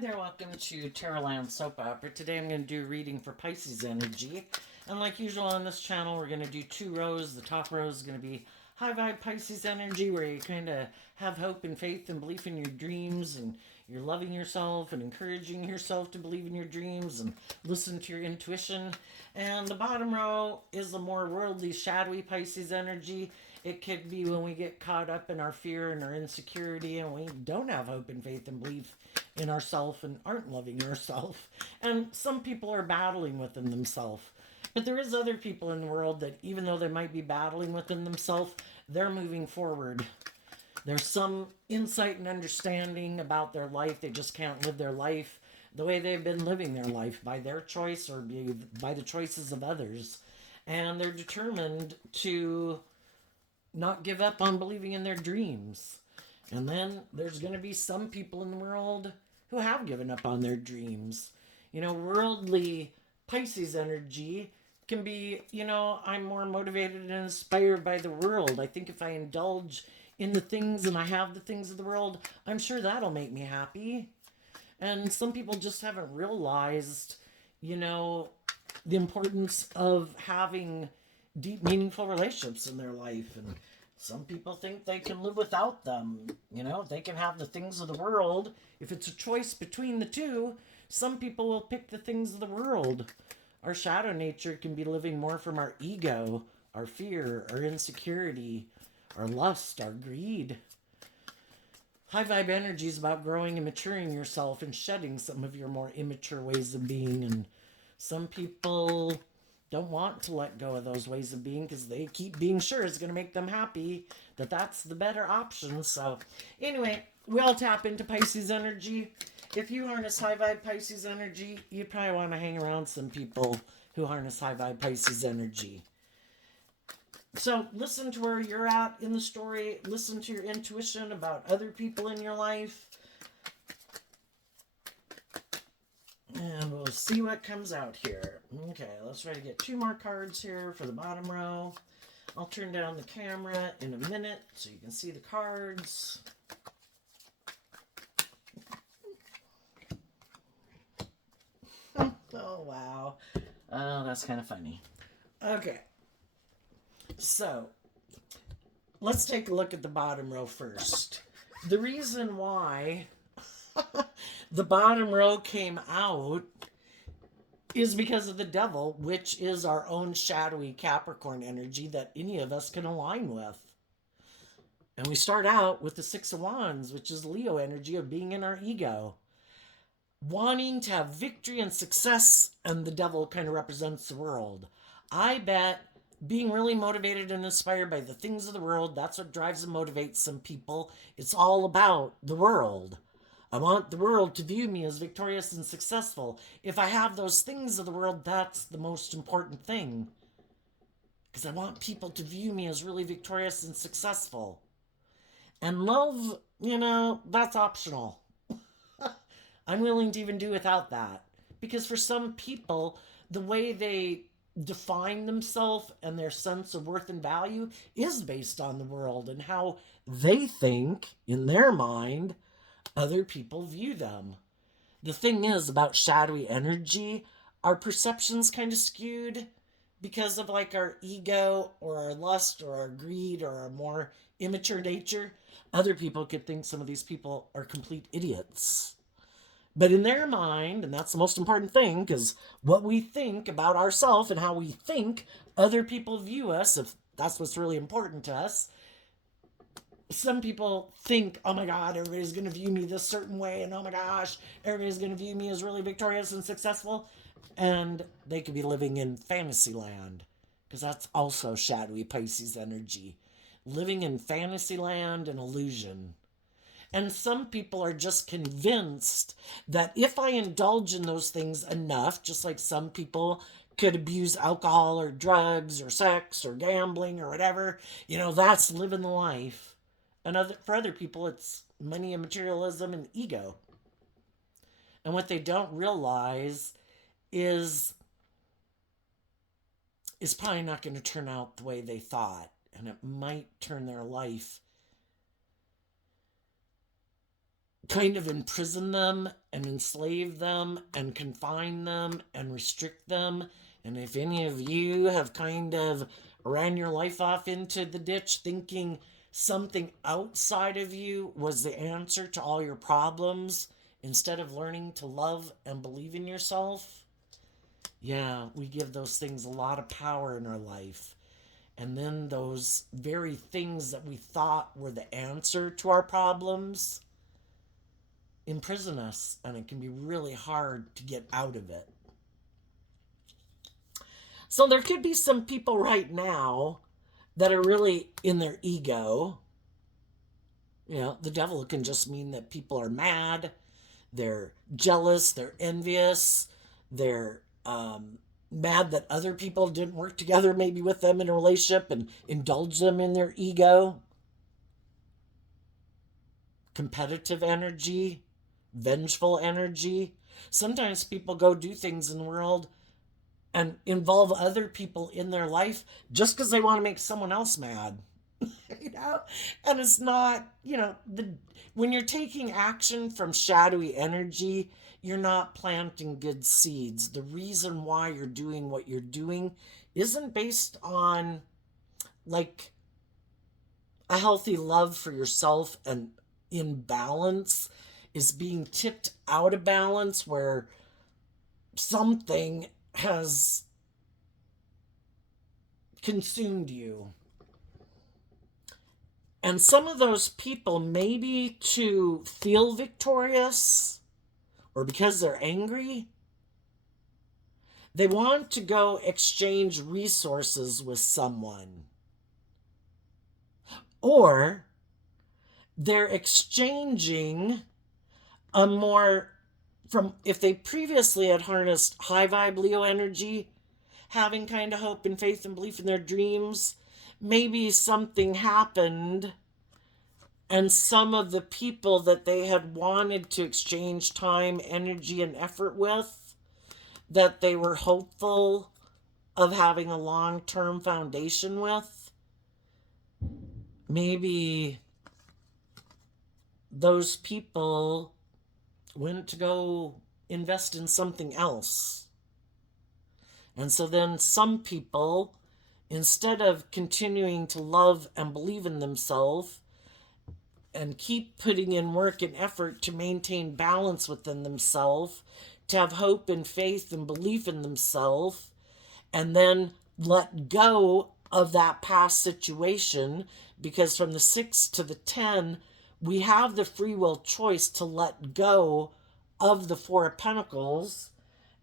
there, welcome to Terraland Soap Opera. Today I'm going to do a reading for Pisces energy. And like usual on this channel, we're going to do two rows. The top row is going to be high vibe Pisces energy, where you kind of have hope and faith and belief in your dreams, and you're loving yourself and encouraging yourself to believe in your dreams and listen to your intuition. And the bottom row is the more worldly, shadowy Pisces energy. It could be when we get caught up in our fear and our insecurity and we don't have hope and faith and belief in ourselves and aren't loving ourselves. And some people are battling within themselves. But there is other people in the world that even though they might be battling within themselves, they're moving forward. There's some insight and understanding about their life. They just can't live their life the way they've been living their life, by their choice or by the choices of others. And they're determined to not give up on believing in their dreams. And then there's going to be some people in the world who have given up on their dreams. You know, worldly Pisces energy can be, I'm more motivated and inspired by the world. I think if I indulge in the things and I have the things of the world, I'm sure that'll make me happy. And some people just haven't realized, the importance of having deep, meaningful relationships in their life. And some people think they can live without them. They can have the things of the world. If it's a choice between the two, some people will pick the things of the world. Our shadow nature can be living more from our ego, our fear, our insecurity, our lust, our greed. High vibe energy is about growing and maturing yourself and shedding some of your more immature ways of being. And some people don't want to let go of those ways of being because they keep being sure it's going to make them happy, that that's the better option. So anyway, we all tap into Pisces energy. If you harness high vibe Pisces energy, you probably want to hang around some people who harness high vibe Pisces energy. So listen to where you're at in the story. Listen to your intuition about other people in your life. And we'll see what comes out here. Okay, let's try to get two more cards here for the bottom row. I'll turn down the camera in a minute so you can see the cards. Oh, wow. Oh, that's kind of funny. Okay. So, let's take a look at the bottom row first. The reason why the bottom row came out is because of the devil, which is our own shadowy Capricorn energy that any of us can align with. And we start out with the Six of Wands, which is Leo energy of being in our ego, wanting to have victory and success, and the devil kind of represents the world. I bet being really motivated and inspired by the things of the world, that's what drives and motivates some people. It's all about the world. I want the world to view me as victorious and successful. If I have those things of the world, that's the most important thing. Because I want people to view me as really victorious and successful. And love, that's optional. I'm willing to even do without that. Because for some people, the way they define themselves and their sense of worth and value is based on the world and how they think, in their mind, other people view them. The thing is about shadowy energy, our perception's kind of skewed because of like our ego or our lust or our greed or our more immature nature. Other people could think some of these people are complete idiots. But in their mind, and that's the most important thing, because what we think about ourselves and how we think other people view us, if that's what's really important to us, some people think, oh my God, everybody's going to view me this certain way, and oh my gosh, everybody's going to view me as really victorious and successful. And they could be living in fantasy land, because that's also shadowy Pisces energy. Living in fantasy land and illusion. And some people are just convinced that if I indulge in those things enough, just like some people could abuse alcohol or drugs or sex or gambling or whatever, that's living the life. And for other people, it's money and materialism and ego. And what they don't realize is probably not going to turn out the way they thought. And it might turn their life kind of imprison them and enslave them and confine them and restrict them. And if any of you have kind of ran your life off into the ditch thinking something outside of you was the answer to all your problems instead of learning to love and believe in yourself, yeah, we give those things a lot of power in our life. And then those very things that we thought were the answer to our problems imprison us, and it can be really hard to get out of it. So there could be some people right now that are really in their ego. You know, the devil can just mean that people are mad, they're jealous, they're envious, they're mad that other people didn't work together maybe with them in a relationship and indulge them in their ego. Competitive energy, vengeful energy. Sometimes people go do things in the world and involve other people in their life just because they want to make someone else mad. You know? And it's not, you know, when you're taking action from shadowy energy, you're not planting good seeds. The reason why you're doing what you're doing isn't based on like a healthy love for yourself and in balance, is being tipped out of balance where something has consumed you. And some of those people, maybe to feel victorious or because they're angry, they want to go exchange resources with someone. Or they're exchanging a more, from if they previously had harnessed high vibe Leo energy, having kind of hope and faith and belief in their dreams, maybe something happened and some of the people that they had wanted to exchange time, energy, and effort with, that they were hopeful of having a long-term foundation with, maybe those people went to go invest in something else. And so then some people, instead of continuing to love and believe in themselves and keep putting in work and effort to maintain balance within themselves, to have hope and faith and belief in themselves, and then let go of that past situation, because from the 6 to the 10, we have the free will choice to let go of the Four of Pentacles.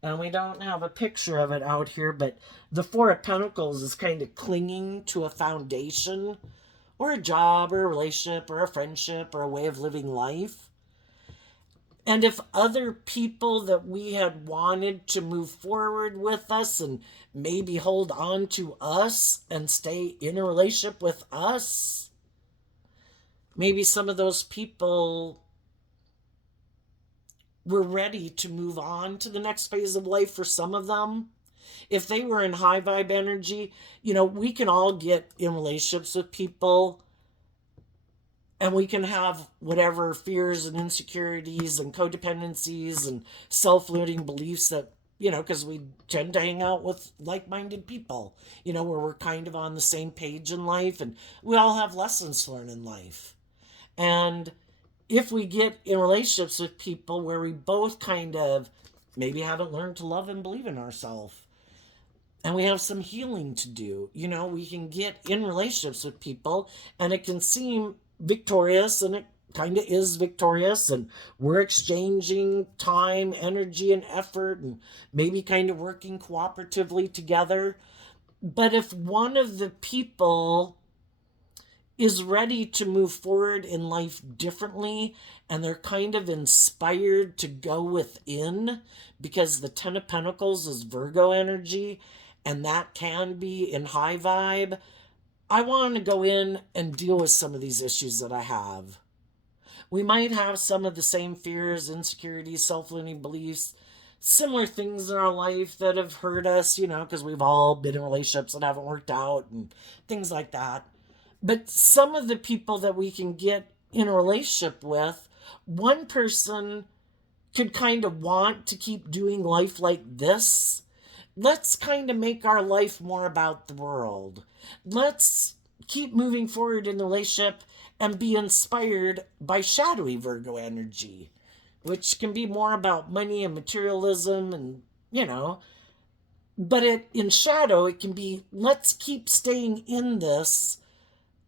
And we don't have a picture of it out here, but the Four of Pentacles is kind of clinging to a foundation or a job or a relationship or a friendship or a way of living life. And if other people that we had wanted to move forward with us and maybe hold on to us and stay in a relationship with us, maybe some of those people were ready to move on to the next phase of life for some of them. If they were in high vibe energy, you know, we can all get in relationships with people and we can have whatever fears and insecurities and codependencies and self-limiting beliefs that, you know, because we tend to hang out with like-minded people, you know, where we're kind of on the same page in life and we all have lessons to learn in life. And if we get in relationships with people where we both kind of maybe haven't learned to love and believe in ourselves, and we have some healing to do, you know, we can get in relationships with people and it can seem victorious, and it kind of is victorious, and we're exchanging time, energy, and effort, and maybe kind of working cooperatively together. But if one of the people is ready to move forward in life differently and they're kind of inspired to go within, because the 10 of Pentacles is Virgo energy and that can be in high vibe, I want to go in and deal with some of these issues that I have. We might have some of the same fears, insecurities, self-limiting beliefs, similar things in our life that have hurt us, you know, because we've all been in relationships that haven't worked out and things like that. But some of the people that we can get in a relationship with One person could kind of want to keep doing life like this. Let's kind of make our life more about the world. Let's keep moving forward in the relationship and be inspired by shadowy Virgo energy, which can be more about money and materialism and, but in shadow, it can be, let's keep staying in this,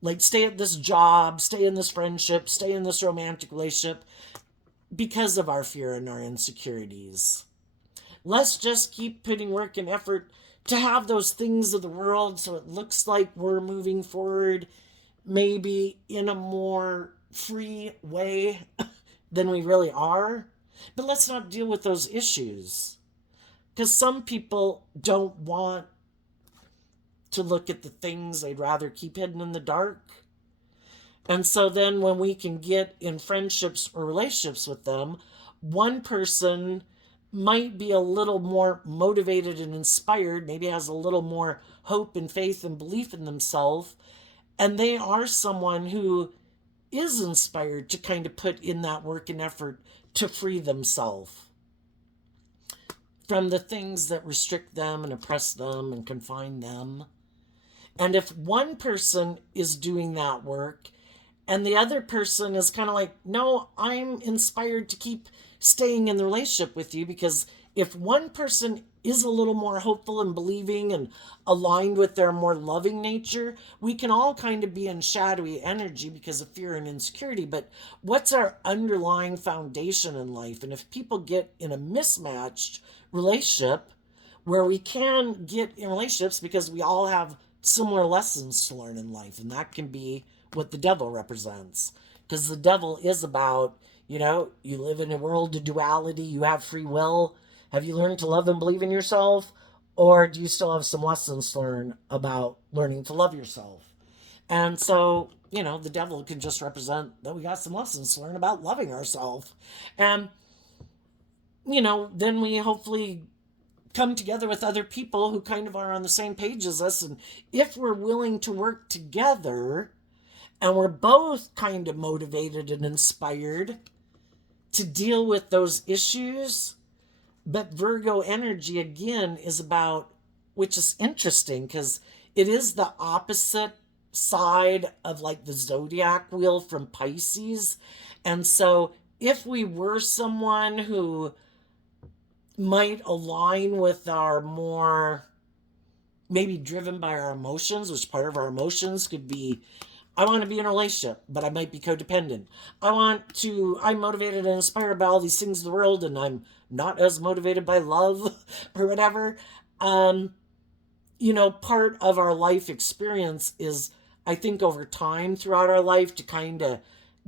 like stay at this job, stay in this friendship, stay in this romantic relationship because of our fear and our insecurities. Let's just keep putting work and effort to have those things of the world so it looks like we're moving forward maybe in a more free way than we really are. But let's not deal with those issues. Because some people don't want to look at the things they'd rather keep hidden in the dark. And so then when we can get in friendships or relationships with them, one person might be a little more motivated and inspired, maybe has a little more hope and faith and belief in themselves, and they are someone who is inspired to kind of put in that work and effort to free themselves from the things that restrict them and oppress them and confine them. And if one person is doing that work and the other person is kind of like, no, I'm inspired to keep staying in the relationship with you, because if one person is a little more hopeful and believing and aligned with their more loving nature, we can all kind of be in shadowy energy because of fear and insecurity. But what's our underlying foundation in life? And if people get in a mismatched relationship, where we can get in relationships because we all have similar lessons to learn in life, and that can be what the devil represents. Because the devil is about, you live in a world of duality, you have free will. Have you learned to love and believe in yourself? Or do you still have some lessons to learn about learning to love yourself? And so, the devil can just represent that we got some lessons to learn about loving ourselves. And, then we hopefully come together with other people who kind of are on the same page as us. And if we're willing to work together and we're both kind of motivated and inspired to deal with those issues, but Virgo energy, again, is about, which is interesting because it is the opposite side of like the zodiac wheel from Pisces. And so if we were someone who might align with our more, maybe driven by our emotions, which part of our emotions could be, I want to be in a relationship, but I might be codependent. I'm motivated and inspired by all these things in the world, and I'm not as motivated by love or whatever. Part of our life experience is, I think, over time throughout our life to kind of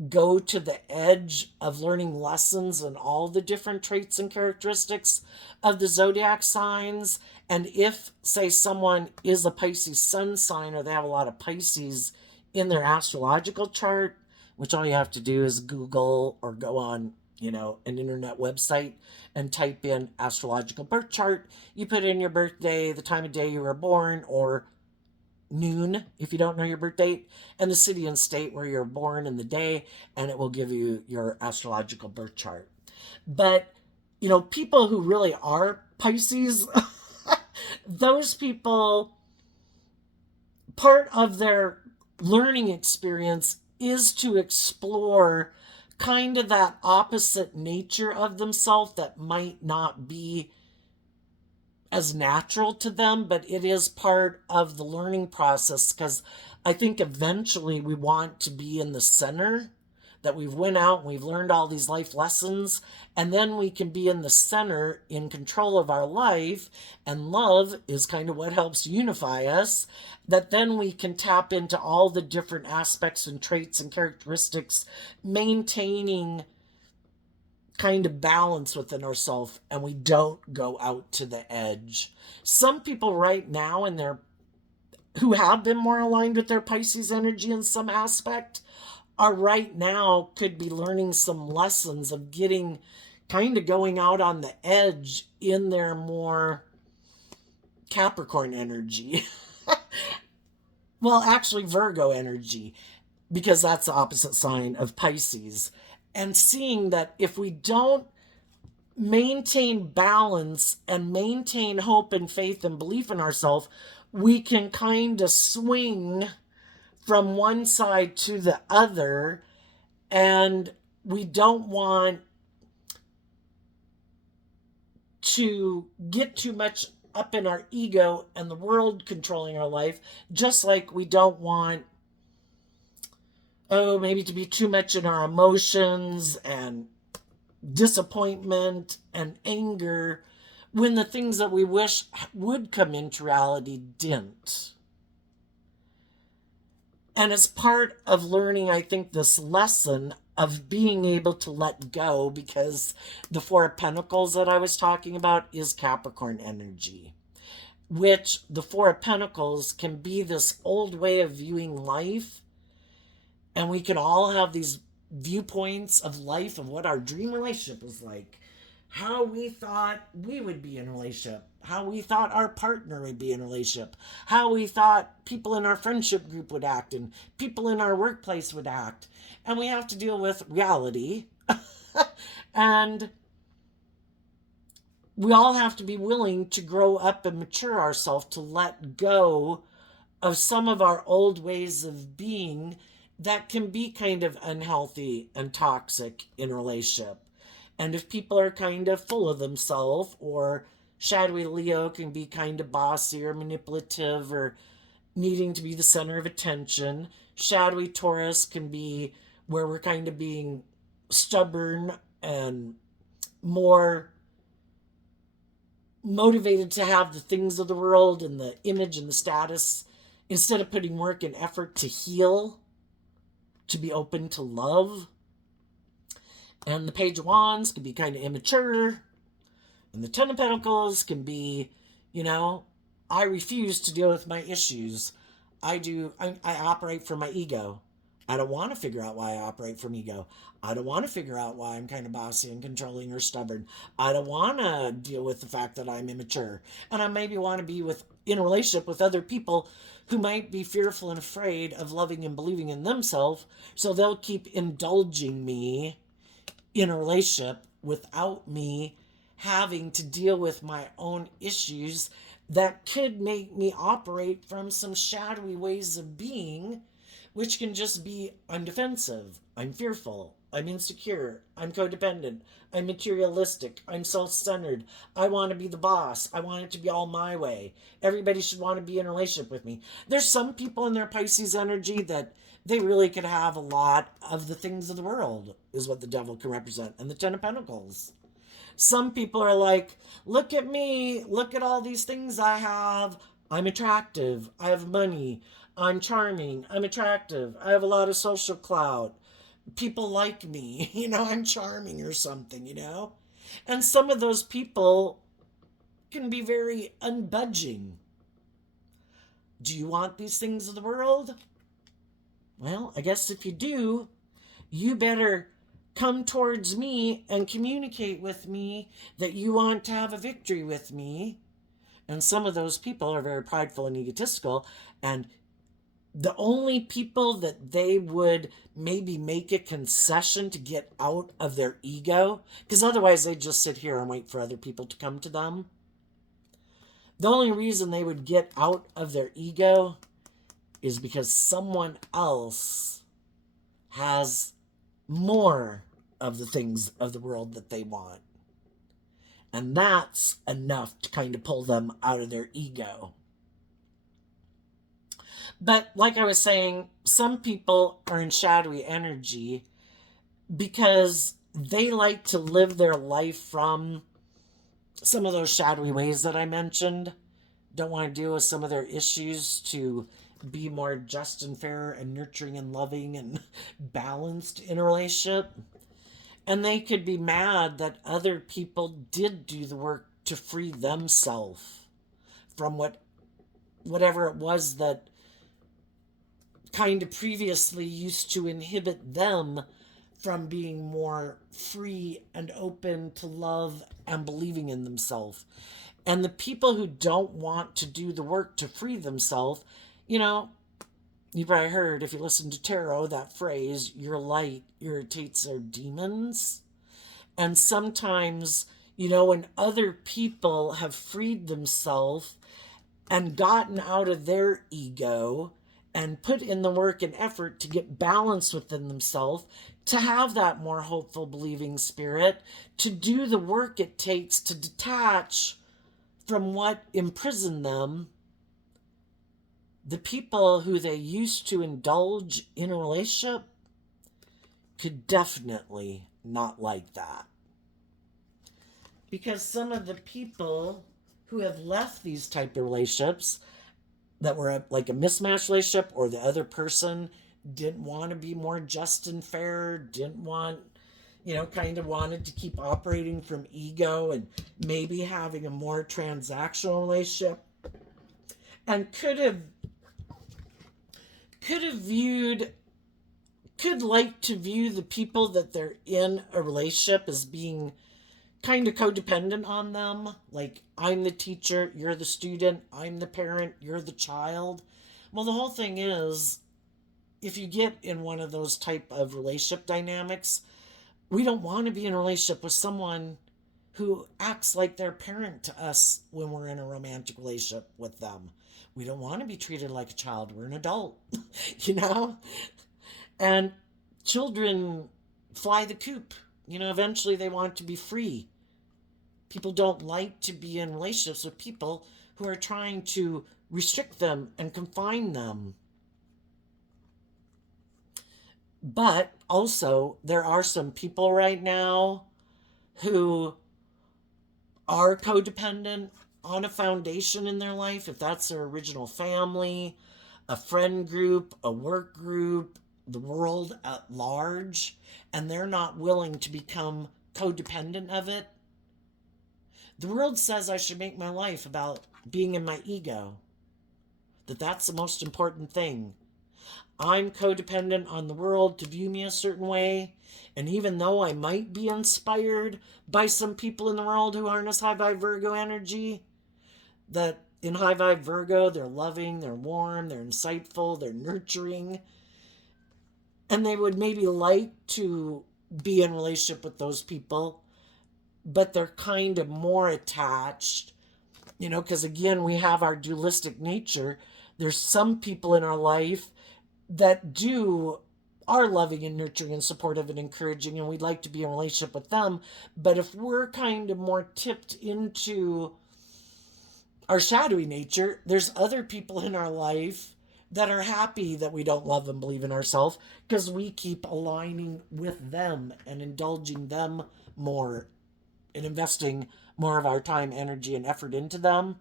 go to the edge of learning lessons and all the different traits and characteristics of the zodiac signs. And if, say, someone is a Pisces sun sign, or they have a lot of Pisces in their astrological chart, which all you have to do is Google or go on, an internet website and type in astrological birth chart. You put in your birthday, the time of day you were born, or noon if you don't know your birth date, and the city and state where you're born and the day, and it will give you your astrological birth chart. But, people who really are Pisces, those people, part of their learning experience is to explore kind of that opposite nature of themselves that might not be as natural to them, but it is part of the learning process, because I think eventually we want to be in the center, that we've went out and we've learned all these life lessons, and then we can be in the center in control of our life, and love is kind of what helps unify us, that then we can tap into all the different aspects and traits and characteristics, maintaining kind of balance within ourselves, and we don't go out to the edge. Some people right now who have been more aligned with their Pisces energy in some aspect are right now could be learning some lessons of getting kind of going out on the edge in their more Capricorn energy. Well, actually Virgo energy, because that's the opposite sign of Pisces. and seeing that if we don't maintain balance and maintain hope and faith and belief in ourselves, we can kind of swing from one side to the other, and we don't want to get too much up in our ego and the world controlling our life, just like we don't want, maybe to be too much in our emotions and disappointment and anger when the things that we wish would come into reality didn't. And it's part of learning, I think, this lesson of being able to let go, because the Four of Pentacles that I was talking about is Capricorn energy, which the Four of Pentacles can be this old way of viewing life. And we can all have these viewpoints of life, of what our dream relationship was like, how we thought we would be in a relationship, how we thought our partner would be in a relationship, how we thought people in our friendship group would act and people in our workplace would act. And we have to deal with reality. And we all have to be willing to grow up and mature ourselves to let go of some of our old ways of being that can be kind of unhealthy and toxic in a relationship. And if people are kind of full of themselves, or shadowy Leo can be kind of bossy or manipulative or needing to be the center of attention. Shadowy Taurus can be where we're kind of being stubborn and more motivated to have the things of the world and the image and the status, instead of putting work and effort to heal, to be open to love. And the Page of Wands can be kind of immature. And the Ten of Pentacles can be, I refuse to deal with my issues. I operate from my ego. I don't want to figure out why I operate from ego. I don't want to figure out why I'm kind of bossy and controlling or stubborn. I don't want to deal with the fact that I'm immature. And I maybe want to be in a relationship with other people who might be fearful and afraid of loving and believing in themselves. So they'll keep indulging me in a relationship without me having to deal with my own issues that could make me operate from some shadowy ways of being, which can just be, I'm defensive, I'm fearful, I'm insecure, I'm codependent, I'm materialistic, I'm self-centered, I want to be the boss, I want it to be all my way, everybody should want to be in a relationship with me. There's some people in their Pisces energy that they really could have a lot of the things of the world, is what the Devil can represent, and the Ten of Pentacles. Some people are like, look at me, look at all these things I have. I'm attractive, I have money, I'm charming, I'm attractive, I have a lot of social clout. People like me, I'm charming or something, And some of those people can be very unbudging. Do you want these things of the world? Well, I guess if you do, you better come towards me and communicate with me that you want to have a victory with me. And some of those people are very prideful and egotistical, and the only people that they would maybe make a concession to get out of their ego, because otherwise they just sit here and wait for other people to come to them. The only reason they would get out of their ego is because someone else has more of the things of the world that they want. And that's enough to kind of pull them out of their ego. But like I was saying, some people are in shadowy energy because they like to live their life from some of those shadowy ways that I mentioned. Don't want to deal with some of their issues to be more just and fair and nurturing and loving and balanced in a relationship. And they could be mad that other people did do the work to free themselves from whatever it was that kind of previously used to inhibit them from being more free and open to love and believing in themselves. And the people who don't want to do the work to free themselves, You probably heard, if you listen to tarot, that phrase, your light irritates our demons. And sometimes, when other people have freed themselves and gotten out of their ego and put in the work and effort to get balance within themselves, to have that more hopeful, believing spirit, to do the work it takes to detach from what imprisoned them, the people who they used to indulge in a relationship could definitely not like that. Because some of the people who have left these type of relationships that were like a mismatched relationship, or the other person didn't want to be more just and fair, didn't want, kind of wanted to keep operating from ego and maybe having a more transactional relationship, and could like to view the people that they're in a relationship as being kind of codependent on them. Like, I'm the teacher, you're the student, I'm the parent, you're the child. Well, the whole thing is, if you get in one of those type of relationship dynamics, we don't want to be in a relationship with someone who acts like their parent to us when we're in a romantic relationship with them. We don't want to be treated like a child. We're an adult, And children fly the coop. Eventually they want to be free. People don't like to be in relationships with people who are trying to restrict them and confine them. But also, there are some people right now who are codependent on a foundation in their life, if that's their original family, a friend group, a work group, the world at large, and they're not willing to become codependent of it. The world says I should make my life about being in my ego, that's the most important thing. I'm codependent on the world to view me a certain way, and even though I might be inspired by some people in the world who harness high vibe Virgo energy, that in high vibe Virgo, they're loving, they're warm, they're insightful, they're nurturing, and they would maybe like to be in relationship with those people, but they're kind of more attached, because again, we have our dualistic nature. There's some people in our life that are loving and nurturing and supportive and encouraging, and we'd like to be in a relationship with them. But if we're kind of more tipped into our shadowy nature, there's other people in our life that are happy that we don't love and believe in ourselves, because we keep aligning with them and indulging them more and investing more of our time, energy, and effort into them.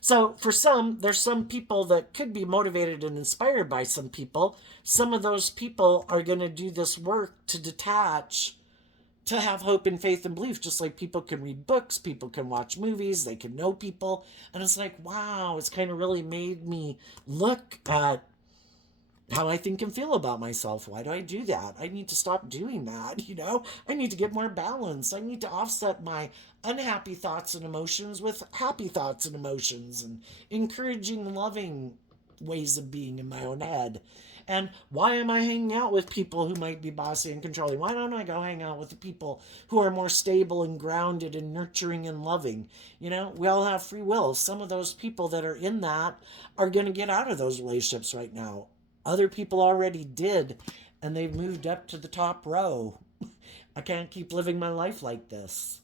So for some, there's some people that could be motivated and inspired by some people. Some of those people are going to do this work to detach, to have hope and faith and belief, just like people can read books, people can watch movies, they can know people. And it's like, wow, it's kind of really made me look at how I think and feel about myself. Why do I do that? I need to stop doing that, I need to get more balance. I need to offset my unhappy thoughts and emotions with happy thoughts and emotions, and encouraging, loving ways of being in my own head. And why am I hanging out with people who might be bossy and controlling? Why don't I go hang out with the people who are more stable and grounded and nurturing and loving? We all have free will. Some of those people that are in that are going to get out of those relationships right now. Other people already did, and they've moved up to the top row. I can't keep living my life like this.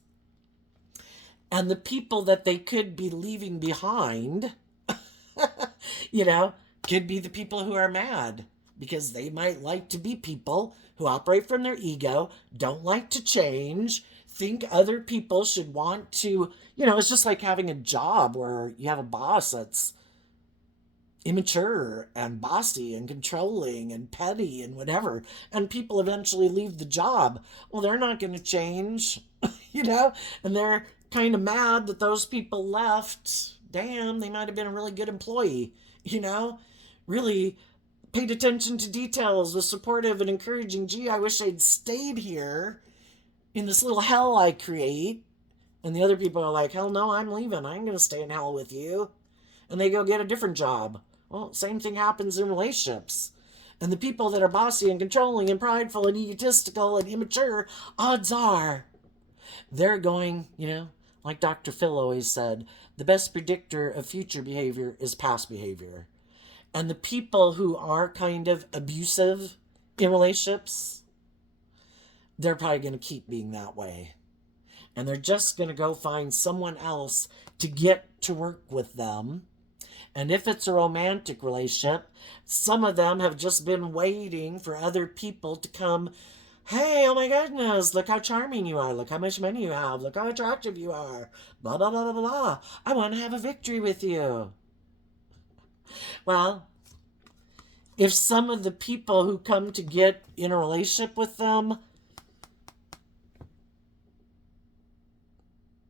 And the people that they could be leaving behind, could be the people who are mad, because they might like to be people who operate from their ego, don't like to change, think other people should want to, it's just like having a job where you have a boss that's immature and bossy and controlling and petty and whatever, and people eventually leave the job. Well, they're not going to change, and they're kind of mad that those people left. Damn, they might have been a really good employee, really paid attention to details, was supportive and encouraging. Gee, I wish I'd stayed here in this little hell I create. And the other people are like, hell no, I'm leaving. I ain't going to stay in hell with you. And they go get a different job. Well, same thing happens in relationships. And the people that are bossy and controlling and prideful and egotistical and immature, odds are they're going, like Dr. Phil always said, the best predictor of future behavior is past behavior. And the people who are kind of abusive in relationships, they're probably going to keep being that way. And they're just going to go find someone else to get to work with them. And if it's a romantic relationship, some of them have just been waiting for other people to come, hey, oh my goodness, look how charming you are. Look how much money you have. Look how attractive you are. Blah, blah, blah, blah, blah. I want to have a victory with you. Well, if some of the people who come to get in a relationship with them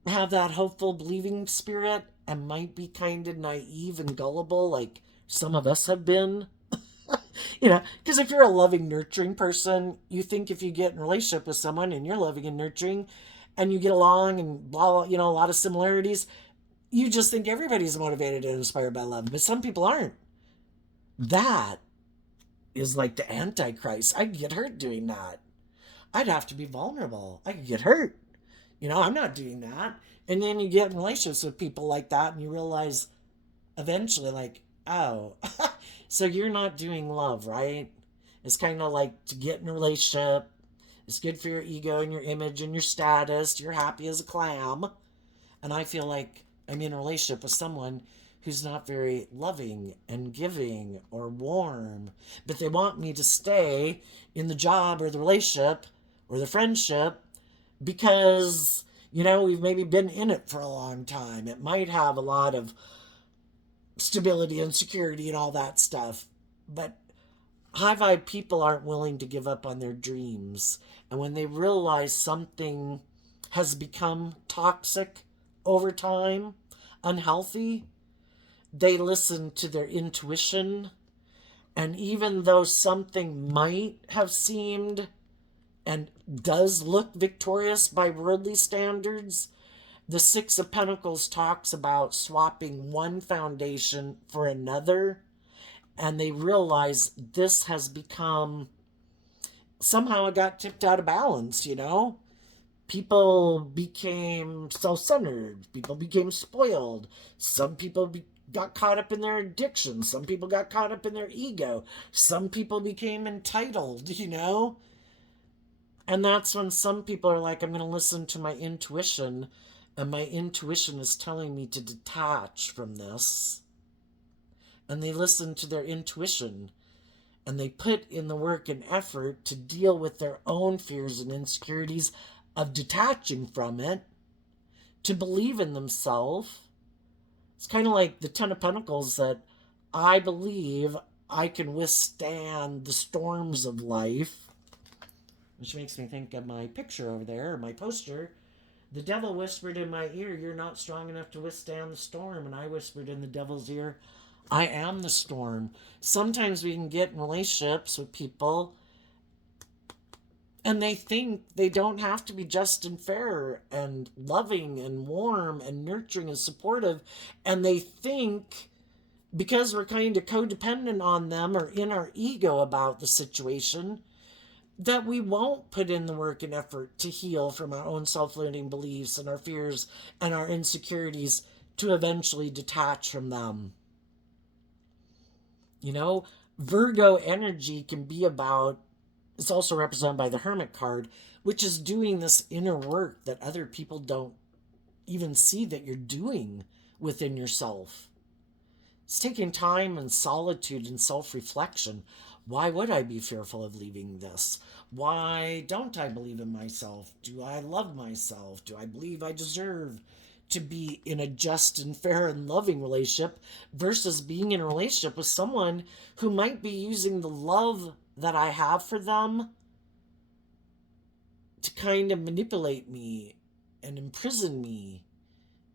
have that hopeful, believing spirit and might be kind of naive and gullible like some of us have been, because if you're a loving, nurturing person, you think if you get in a relationship with someone and you're loving and nurturing and you get along and blah, blah, a lot of similarities, you just think everybody's motivated and inspired by love. But some people aren't. That is like the Antichrist. I'd get hurt doing that. I'd have to be vulnerable. I could get hurt. I'm not doing that. And then you get in relationships with people like that and you realize eventually, like, oh, so you're not doing love, right? It's kind of like to get in a relationship. It's good for your ego and your image and your status. You're happy as a clam. And I feel like I'm in a relationship with someone who's not very loving and giving or warm, but they want me to stay in the job or the relationship or the friendship because, we've maybe been in it for a long time. It might have a lot of stability and security and all that stuff. But high vibe people aren't willing to give up on their dreams. And when they realize something has become toxic over time, unhealthy, they listen to their intuition. And even though something might have seemed and does look victorious by worldly standards, the Six of Pentacles talks about swapping one foundation for another, and they realize this has become, somehow it got tipped out of balance, People became self-centered. People became spoiled. Some people got caught up in their addiction. Some people got caught up in their ego. Some people became entitled, And that's when some people are like, I'm going to listen to my intuition, and my intuition is telling me to detach from this. And they listen to their intuition, and they put in the work and effort to deal with their own fears and insecurities of detaching from it, to believe in themselves. It's kind of like the Ten of Pentacles, that I believe I can withstand the storms of life. Which makes me think of my picture over there, my poster. The devil whispered in my ear, you're not strong enough to withstand the storm. And I whispered in the devil's ear, I am the storm. Sometimes we can get in relationships with people and they think they don't have to be just and fair and loving and warm and nurturing and supportive. And they think because we're kind of codependent on them or in our ego about the situation, that we won't put in the work and effort to heal from our own self-limiting beliefs and our fears and our insecurities to eventually detach from them. Virgo energy can be about, it's also represented by the Hermit card, which is doing this inner work that other people don't even see that you're doing within yourself. It's taking time and solitude and self-reflection. Why would I be fearful of leaving this? Why don't I believe in myself? Do I love myself? Do I believe I deserve to be in a just and fair and loving relationship versus being in a relationship with someone who might be using the love that I have for them to kind of manipulate me and imprison me.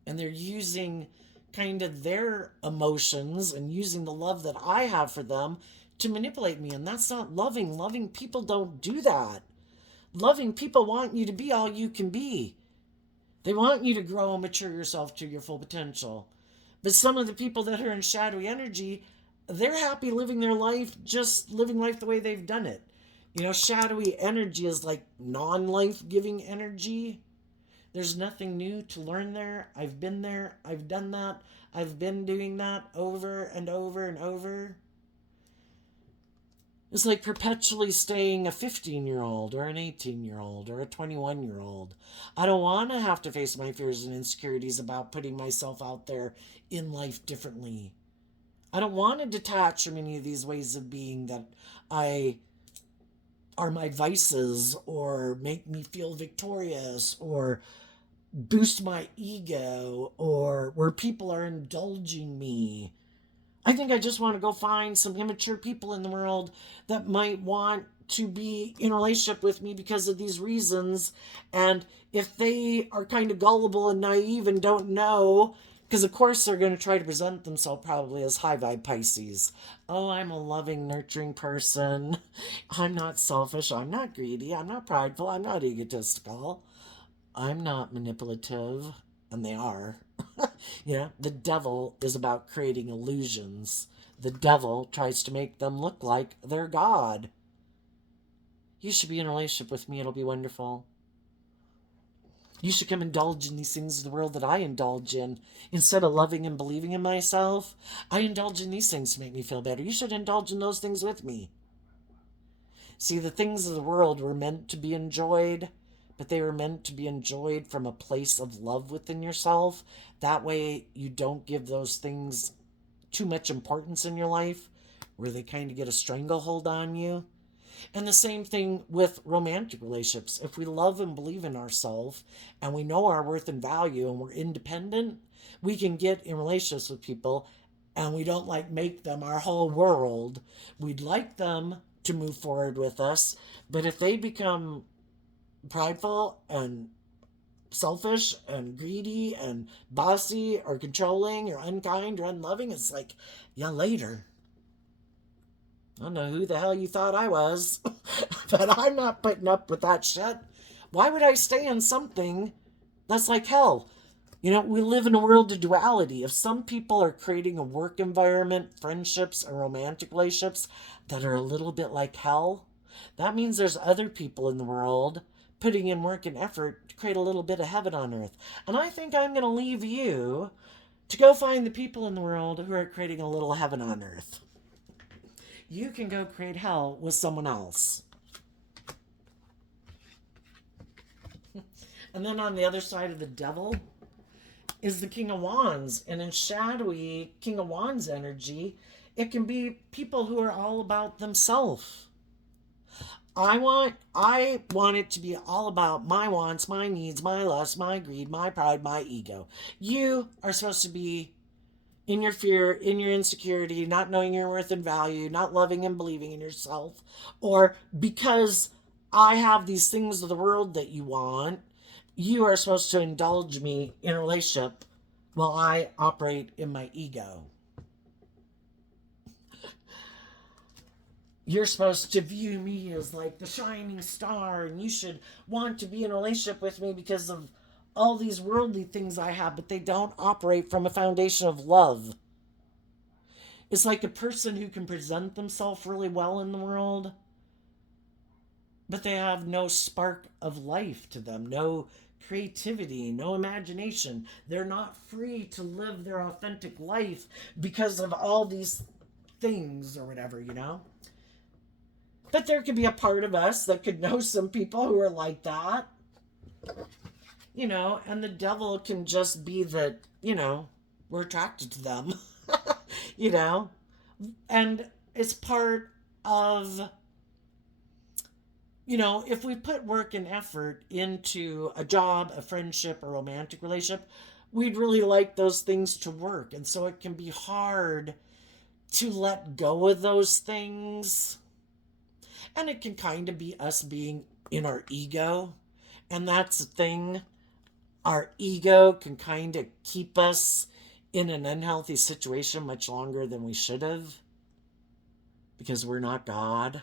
And they're using kind of their emotions and using the love that I have for them to manipulate me. And that's not loving. Loving people don't do that. Loving people want you to be all you can be. They want you to grow and mature yourself to your full potential. But some of the people that are in shadowy energy, they're happy living their life, just living life the way they've done it. You know, shadowy energy is like non-life giving energy. There's nothing new to learn there. I've been there. I've done that. I've been doing that over and over and over. It's like perpetually staying a 15-year-old or an 18-year-old or a 21-year-old. I don't want to have to face my fears and insecurities about putting myself out there in life differently. I don't want to detach from any of these ways of being that I are my vices or make me feel victorious or boost my ego or where people are indulging me. I think I just want to go find some immature people in the world that might want to be in a relationship with me because of these reasons. And if they are kind of gullible and naive and don't know, because of course they're going to try to present themselves probably as high vibe Pisces. Oh, I'm a loving, nurturing person. I'm not selfish. I'm not greedy. I'm not prideful. I'm not egotistical. I'm not manipulative. And they are. You know, the devil is about creating illusions. The devil tries to make them look like they're God. You should be in a relationship with me. It'll be wonderful. You should come indulge in these things of the world that I indulge in. Instead of loving and believing in myself, I indulge in these things to make me feel better. You should indulge in those things with me. See, the things of the world were meant to be enjoyed, but they were meant to be enjoyed from a place of love within yourself. That way you don't give those things too much importance in your life, where they kind of get a stranglehold on you. And the same thing with romantic relationships. If we love and believe in ourselves and we know our worth and value and we're independent, we can get in relationships with people and we don't like make them our whole world. We'd like them to move forward with us, but if they become prideful and selfish and greedy and bossy or controlling or unkind or unloving, it's like, yeah, later. I don't know who the hell you thought I was, but I'm not putting up with that shit. Why would I stay in something that's like hell? You know, we live in a world of duality. If some people are creating a work environment, friendships, and romantic relationships that are a little bit like hell, that means there's other people in the world putting in work and effort to create a little bit of heaven on earth. And I think I'm going to leave you to go find the people in the world who are creating a little heaven on earth. You can go create hell with someone else. And then on the other side of the devil is the King of Wands. And in shadowy King of Wands energy, it can be people who are all about themselves. I want it to be all about my wants, my needs, my lusts, my greed, my pride, my ego. You are supposed to be in your fear, in your insecurity, not knowing your worth and value, not loving and believing in yourself, or because I have these things of the world that you want, you are supposed to indulge me in a relationship while I operate in my ego. You're supposed to view me as like the shining star, and you should want to be in a relationship with me because of all these worldly things I have, but they don't operate from a foundation of love. It's like a person who can present themselves really well in the world, but they have no spark of life to them, no creativity, no imagination. They're not free to live their authentic life because of all these things or whatever, you know? But there could be a part of us that could know some people who are like that. You know, and the devil can just be that, you know, we're attracted to them. You know? And it's part of, you know, if we put work and effort into a job, a friendship, a romantic relationship, we'd really like those things to work. And so it can be hard to let go of those things. And it can kind of be us being in our ego. And that's the thing. Our ego can kind of keep us in an unhealthy situation much longer than we should have. Because we're not God.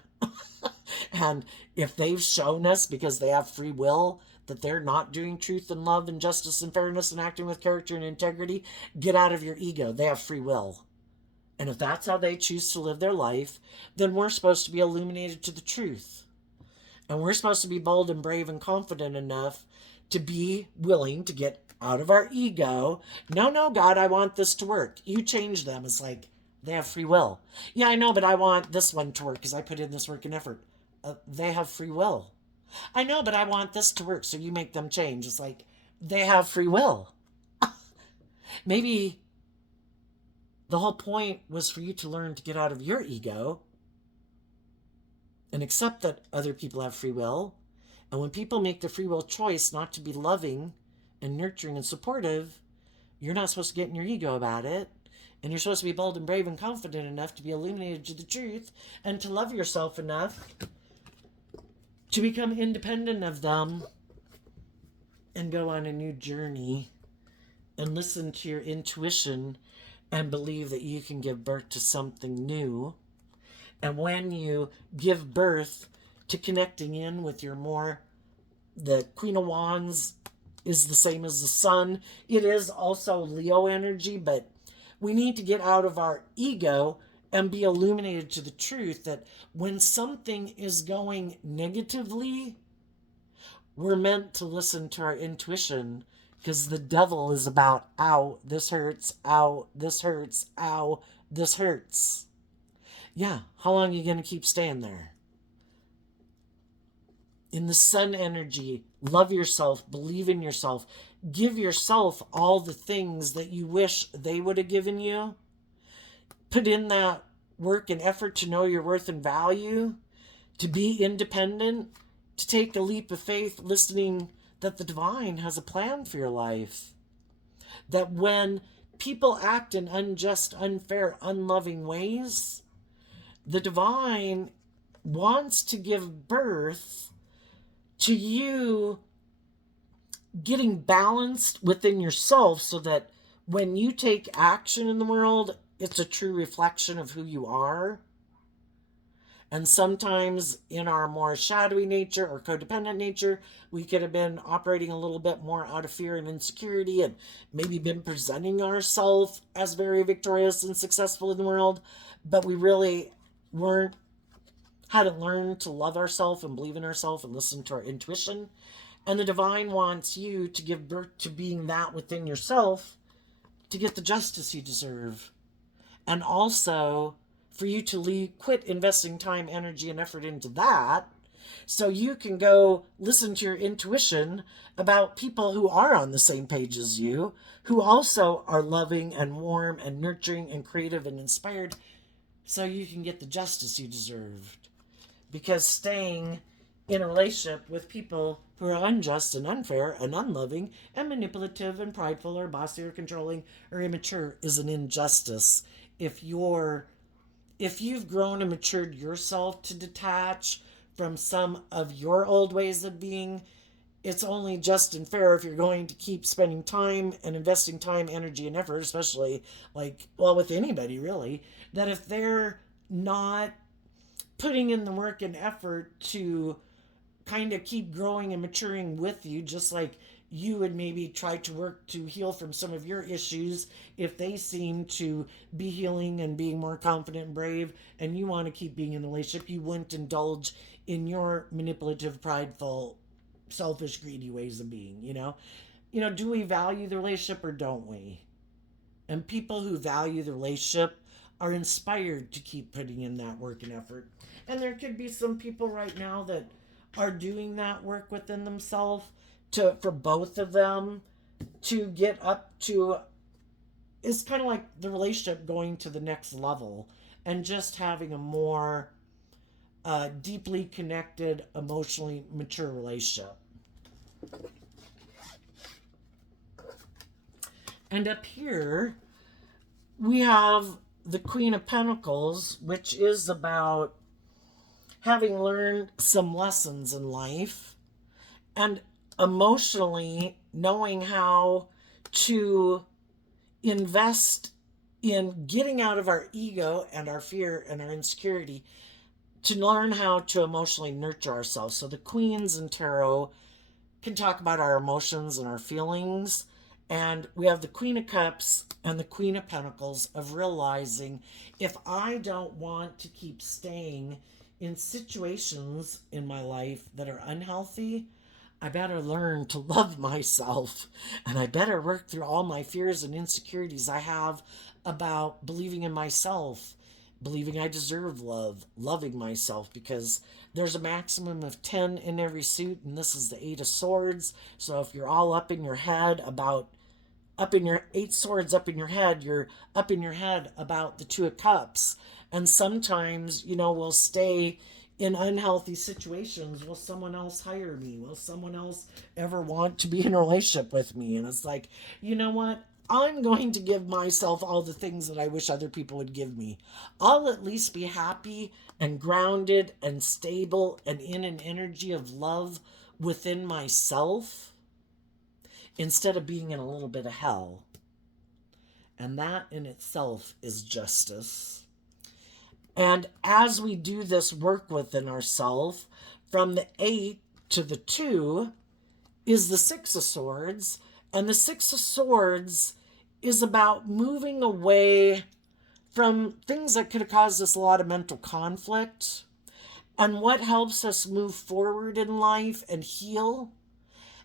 And if they've shown us, because they have free will, that they're not doing truth and love and justice and fairness and acting with character and integrity, get out of your ego. They have free will. And if that's how they choose to live their life, then we're supposed to be illuminated to the truth. And we're supposed to be bold and brave and confident enough to be willing to get out of our ego. No, no, God, I want this to work. You change them. It's like they have free will. Yeah, I know, but I want this one to work because I put in this work and effort. They have free will. I know, but I want this to work, so you make them change. It's like they have free will. Maybe the whole point was for you to learn to get out of your ego and accept that other people have free will. And when people make the free will choice not to be loving and nurturing and supportive, you're not supposed to get in your ego about it. And you're supposed to be bold and brave and confident enough to be illuminated to the truth and to love yourself enough to become independent of them and go on a new journey and listen to your intuition and believe that you can give birth to something new. And when you give birth to connecting in with your more, the Queen of Wands is the same as the sun. It is also Leo energy, but we need to get out of our ego and be illuminated to the truth that when something is going negatively, we're meant to listen to our intuition, because the devil is about, ow, this hurts, ow, this hurts, ow, this hurts. Yeah, how long are you going to keep staying there? In the sun energy, love yourself, believe in yourself, give yourself all the things that you wish they would have given you. Put in that work and effort to know your worth and value, to be independent, to take a leap of faith, listening that the divine has a plan for your life. That when people act in unjust, unfair, unloving ways, the divine wants to give birth to you getting balanced within yourself so that when you take action in the world, it's a true reflection of who you are. And sometimes in our more shadowy nature or codependent nature, we could have been operating a little bit more out of fear and insecurity and maybe been presenting ourselves as very victorious and successful in the world, but we really hadn't learned to love ourselves and believe in ourselves and listen to our intuition. And the divine wants you to give birth to being that within yourself to get the justice you deserve. And also for you to quit investing time, energy, and effort into that so you can go listen to your intuition about people who are on the same page as you, who also are loving and warm and nurturing and creative and inspired, so you can get the justice you deserved. Because staying in a relationship with people who are unjust and unfair and unloving and manipulative and prideful or bossy or controlling or immature is an injustice. If you've grown and matured yourself to detach from some of your old ways of being, it's only just and fair if you're going to keep spending time and investing time, energy, and effort, especially with anybody really, that if they're not putting in the work and effort to kind of keep growing and maturing with you, just like you would maybe try to work to heal from some of your issues if they seem to be healing and being more confident and brave, and you want to keep being in a relationship, you wouldn't indulge in your manipulative, prideful, selfish, greedy ways of being, do we value the relationship or don't we? And people who value the relationship are inspired to keep putting in that work and effort. And there could be some people right now that are doing that work within themselves for both of them to get up to, it's kind of like the relationship going to the next level and just having a more deeply connected, emotionally mature relationship. And up here, we have the Queen of Pentacles, which is about having learned some lessons in life and emotionally knowing how to invest in getting out of our ego and our fear and our insecurity to learn how to emotionally nurture ourselves. So the Queens in Tarot can talk about our emotions and our feelings And we have the Queen of Cups and the Queen of Pentacles of realizing if I don't want to keep staying in situations in my life that are unhealthy, I better learn to love myself, and I better work through all my fears and insecurities I have about believing in myself, believing I deserve love, loving myself, because there's a maximum of 10 in every suit, and this is the 8 of Swords. So if you're all up in your head about up in your 8 swords up in your head, you're up in your head about the 2 of Cups. And sometimes, we'll stay in unhealthy situations. Will someone else hire me? Will someone else ever want to be in a relationship with me? And it's like, you know what? I'm going to give myself all the things that I wish other people would give me. I'll at least be happy and grounded and stable and in an energy of love within myself, instead of being in a little bit of hell. And that in itself is justice. And as we do this work within ourselves, from the 8 to the 2 is the 6 of Swords. And the 6 of Swords is about moving away from things that could have caused us a lot of mental conflict. And what helps us move forward in life and heal.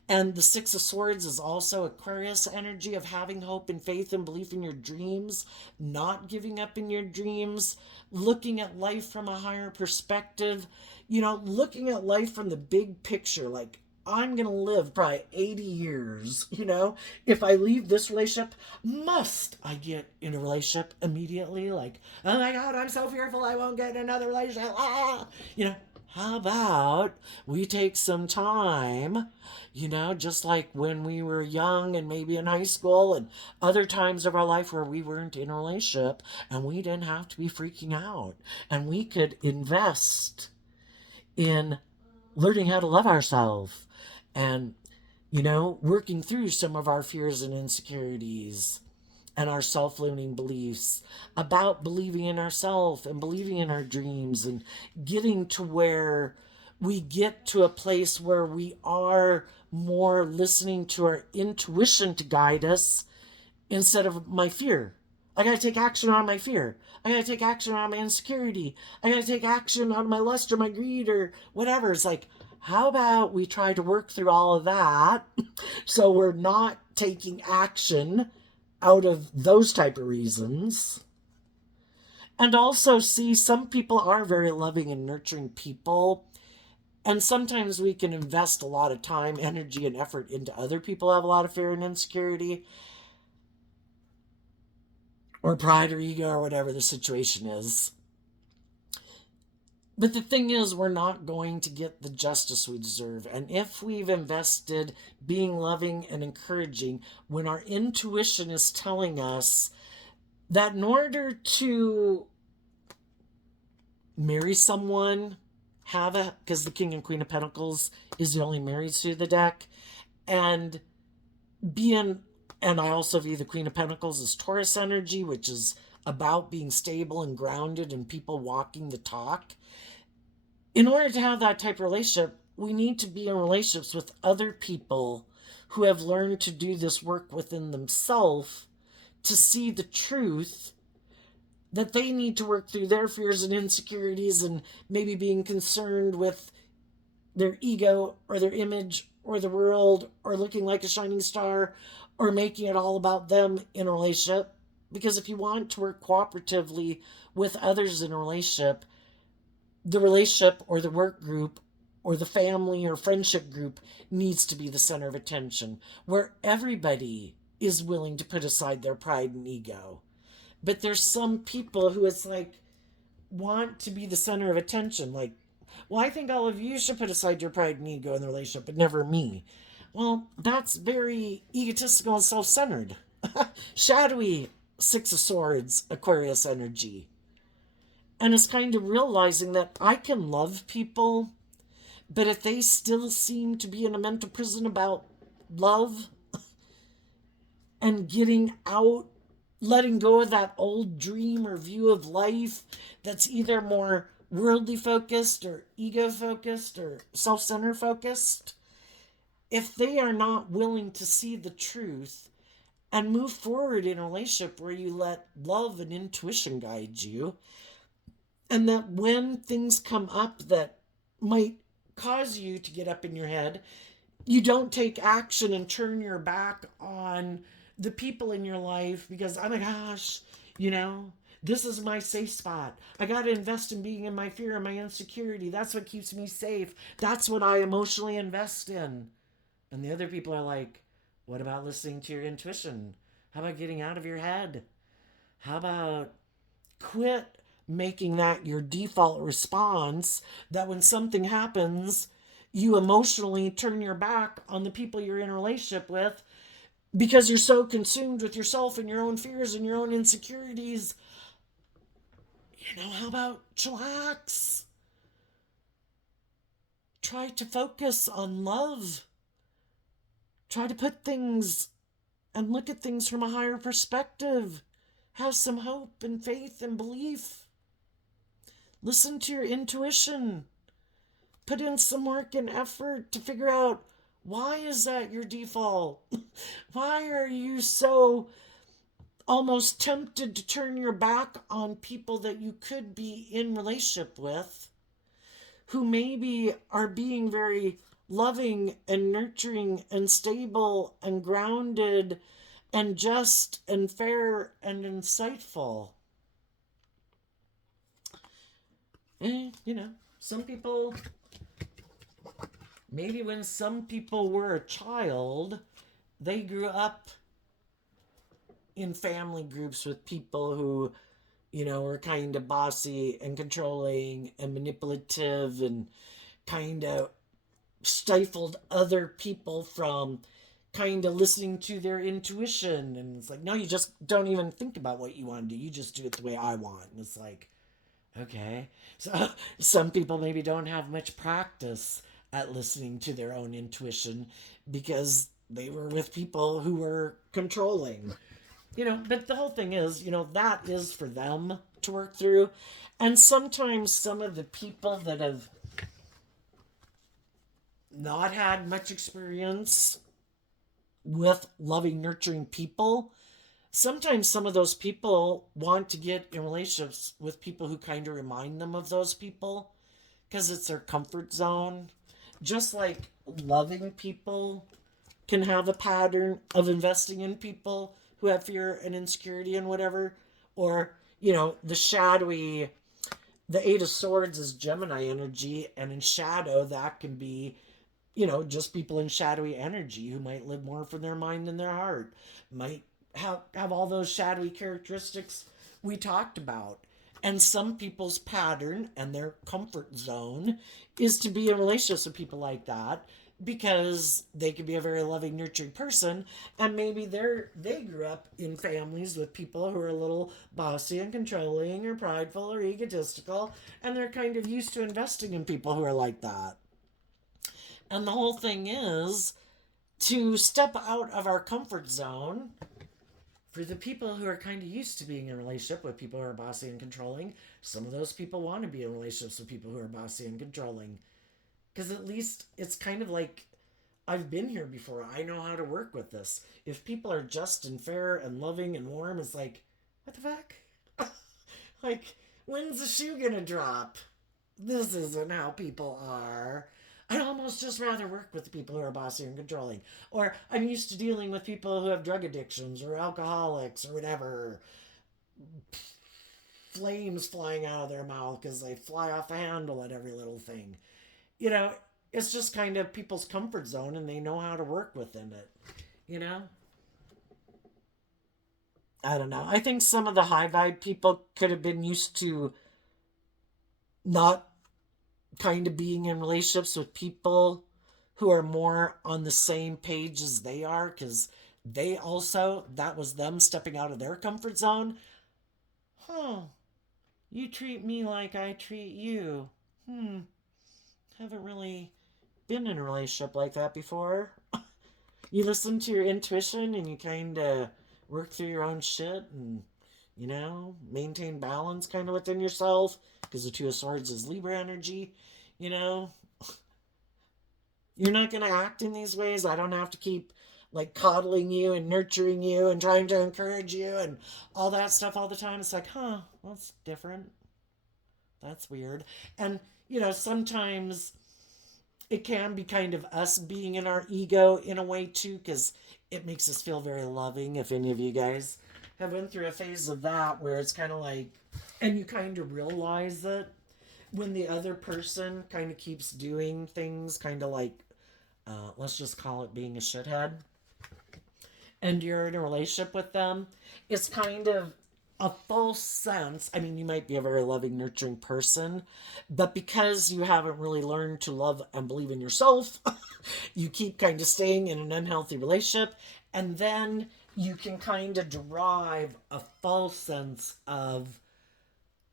And the 6 of Swords is also Aquarius energy of having hope and faith and belief in your dreams, not giving up in your dreams, looking at life from a higher perspective, looking at life from the big picture. Like, I'm going to live probably 80 years, if I leave this relationship, must I get in a relationship immediately? Like, oh my God, I'm so fearful I won't get another relationship. How about we take some time, just like when we were young and maybe in high school and other times of our life where we weren't in a relationship and we didn't have to be freaking out, and we could invest in learning how to love ourselves and, working through some of our fears and insecurities and our self-limiting beliefs about believing in ourselves and believing in our dreams, and getting to where we get to a place where we are more listening to our intuition to guide us instead of my fear. I gotta take action on my fear. I gotta take action on my insecurity. I gotta take action on my lust or my greed or whatever. It's like, how about we try to work through all of that so we're not taking action out of those type of reasons. And also see, some people are very loving and nurturing people, and sometimes we can invest a lot of time, energy, and effort into other people who have a lot of fear and insecurity or pride or ego or whatever the situation is. But the thing is, we're not going to get the justice we deserve. And if we've invested being loving and encouraging, when our intuition is telling us that in order to marry someone, because the King and Queen of Pentacles is the only married suit of the deck, and I also view the Queen of Pentacles as Taurus energy, which is about being stable and grounded and people walking the talk. In order to have that type of relationship, we need to be in relationships with other people who have learned to do this work within themselves, to see the truth that they need to work through their fears and insecurities, and maybe being concerned with their ego or their image or the world or looking like a shining star or making it all about them in a relationship. Because if you want to work cooperatively with others in a relationship, the relationship or the work group or the family or friendship group needs to be the center of attention, where everybody is willing to put aside their pride and ego. But there's some people who it's like want to be the center of attention. Like, well, I think all of you should put aside your pride and ego in the relationship, but never me. Well, that's very egotistical and self-centered. Shadowy 6 of Swords, Aquarius energy. And it's kind of realizing that I can love people, but if they still seem to be in a mental prison about love and getting out, letting go of that old dream or view of life that's either more worldly focused or ego focused or self-centered focused, if they are not willing to see the truth and move forward in a relationship where you let love and intuition guide you. And that when things come up that might cause you to get up in your head, you don't take action and turn your back on the people in your life because, oh my gosh, this is my safe spot. I got to invest in being in my fear and my insecurity. That's what keeps me safe. That's what I emotionally invest in. And the other people are like, what about listening to your intuition? How about getting out of your head? How about quit making that your default response, that when something happens, you emotionally turn your back on the people you're in a relationship with because you're so consumed with yourself and your own fears and your own insecurities. How about chillax? Try to focus on love. Try to put things and look at things from a higher perspective. Have some hope and faith and belief. Listen to your intuition. Put in some work and effort to figure out, why is that your default? Why are you so almost tempted to turn your back on people that you could be in relationship with, who maybe are being very loving and nurturing and stable and grounded and just and fair and insightful? Some people, maybe when some people were a child, they grew up in family groups with people who, were kind of bossy and controlling and manipulative and kind of stifled other people from kind of listening to their intuition. And it's like, no, you just don't even think about what you want to do. You just do it the way I want. And it's like, okay. So some people maybe don't have much practice at listening to their own intuition because they were with people who were controlling. But the whole thing is, that is for them to work through. And sometimes some of the people that have not had much experience with loving, nurturing people, sometimes some of those people want to get in relationships with people who kind of remind them of those people because it's their comfort zone. Just like loving people can have a pattern of investing in people who have fear and insecurity and whatever. Or, the Eight of Swords is Gemini energy, and in shadow, that can be, just people in shadowy energy who might live more from their mind than their heart, might have all those shadowy characteristics we talked about. And some people's pattern and their comfort zone is to be in relationships with people like that because they could be a very loving, nurturing person, and maybe they grew up in families with people who are a little bossy and controlling or prideful or egotistical, and they're kind of used to investing in people who are like that. And the whole thing is to step out of our comfort zone. For the people who are kind of used to being in a relationship with people who are bossy and controlling, some of those people want to be in relationships with people who are bossy and controlling. Because at least it's kind of like, I've been here before. I know how to work with this. If people are just and fair and loving and warm, it's like, what the fuck? Like, when's the shoe gonna drop? This isn't how people are. I'd almost just rather work with the people who are bossy and controlling. Or I'm used to dealing with people who have drug addictions or alcoholics or whatever. Flames flying out of their mouth because they fly off the handle at every little thing. It's just kind of people's comfort zone and they know how to work within it. I don't know. I think some of the high vibe people could have been used to not kind of being in relationships with people who are more on the same page as they are, because that was them stepping out of their comfort zone. You treat me like I treat you. Haven't really been in a relationship like that before. You listen to your intuition and you kind of work through your own shit and, maintain balance kind of within yourself, because the Two of Swords is Libra energy. You're not going to act in these ways. I don't have to keep like coddling you and nurturing you and trying to encourage you and all that stuff all the time. It's like, huh, that's different. That's weird. And, sometimes it can be kind of us being in our ego in a way too, because it makes us feel very loving. If any of you guys have went through a phase of that where it's kind of like, and you kind of realize it when the other person kind of keeps doing things kind of like, let's just call it being a shithead, and you're in a relationship with them, it's kind of a false sense. I mean, you might be a very loving, nurturing person, but because you haven't really learned to love and believe in yourself, you keep kind of staying in an unhealthy relationship, and then you can kind of derive a false sense of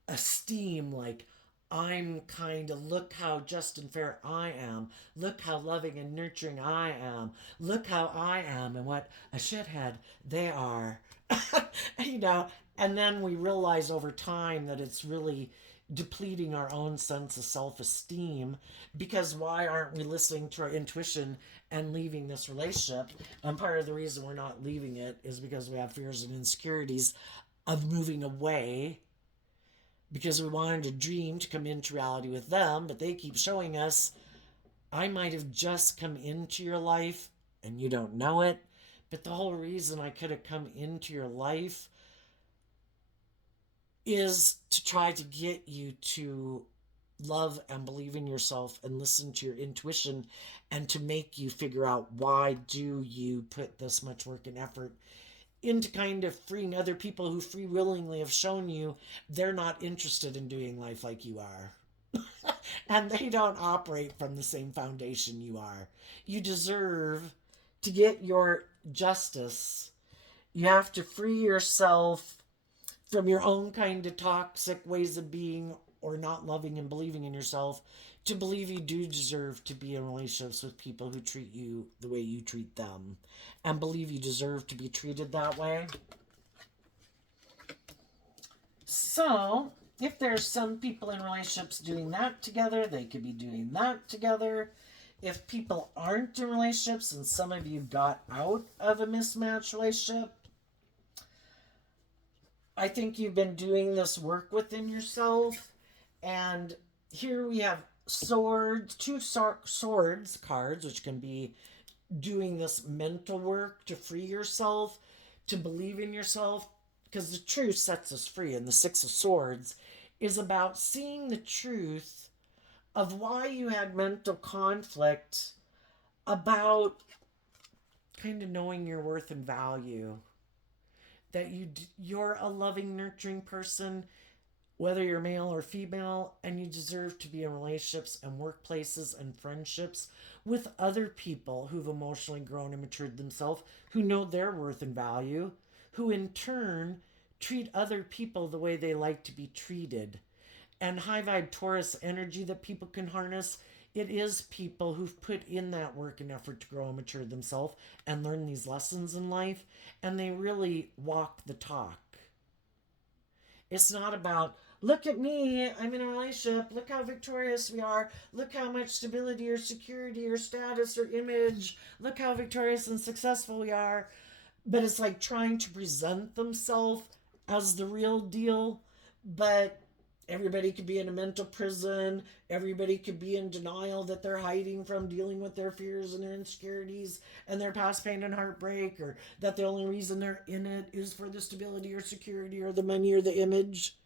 esteem, like, I'm kind of, look how just and fair I am. Look how loving and nurturing I am. Look how I am and what a shithead they are. you know, and then we realize over time that it's really depleting our own sense of self-esteem, because why aren't we listening to our intuition and leaving this relationship? And part of the reason we're not leaving it is because we have fears and insecurities of moving away, because we wanted a dream to come into reality with them, but they keep showing us, I might have just come into your life and you don't know it, but the whole reason I could have come into your life is to try to get you to love and believe in yourself and listen to your intuition, and to make you figure out, why do you put this much work and effort into kind of freeing other people who free willingly have shown you they're not interested in doing life like you are. And they don't operate from the same foundation you are. You deserve to get your justice. You have to free yourself from your own kind of toxic ways of being, or not loving and believing in yourself, to believe you do deserve to be in relationships with people who treat you the way you treat them, and believe you deserve to be treated that way. So, if there's some people in relationships doing that together, they could be doing that together. If people aren't in relationships, and some of you got out of a mismatched relationship, I think you've been doing this work within yourself. And here we have swords, two swords cards, which can be doing this mental work to free yourself, to believe in yourself, because the truth sets us free. And the Six of Swords is about seeing the truth of why you had mental conflict, about kind of knowing your worth and value, that you're a loving, nurturing person, whether you're male or female, and you deserve to be in relationships and workplaces and friendships with other people who've emotionally grown and matured themselves, who know their worth and value, who in turn treat other people the way they like to be treated. And high vibe Taurus energy that people can harness, it is people who've put in that work and effort to grow and mature themselves and learn these lessons in life, and they really walk the talk. It's not about, look at me, I'm in a relationship, look how victorious we are, look how much stability or security or status or image, look how victorious and successful we are. But it's like trying to present themselves as the real deal, but everybody could be in a mental prison. Everybody could be in denial that they're hiding from dealing with their fears and their insecurities and their past pain and heartbreak, or that the only reason they're in it is for the stability or security or the money or the image.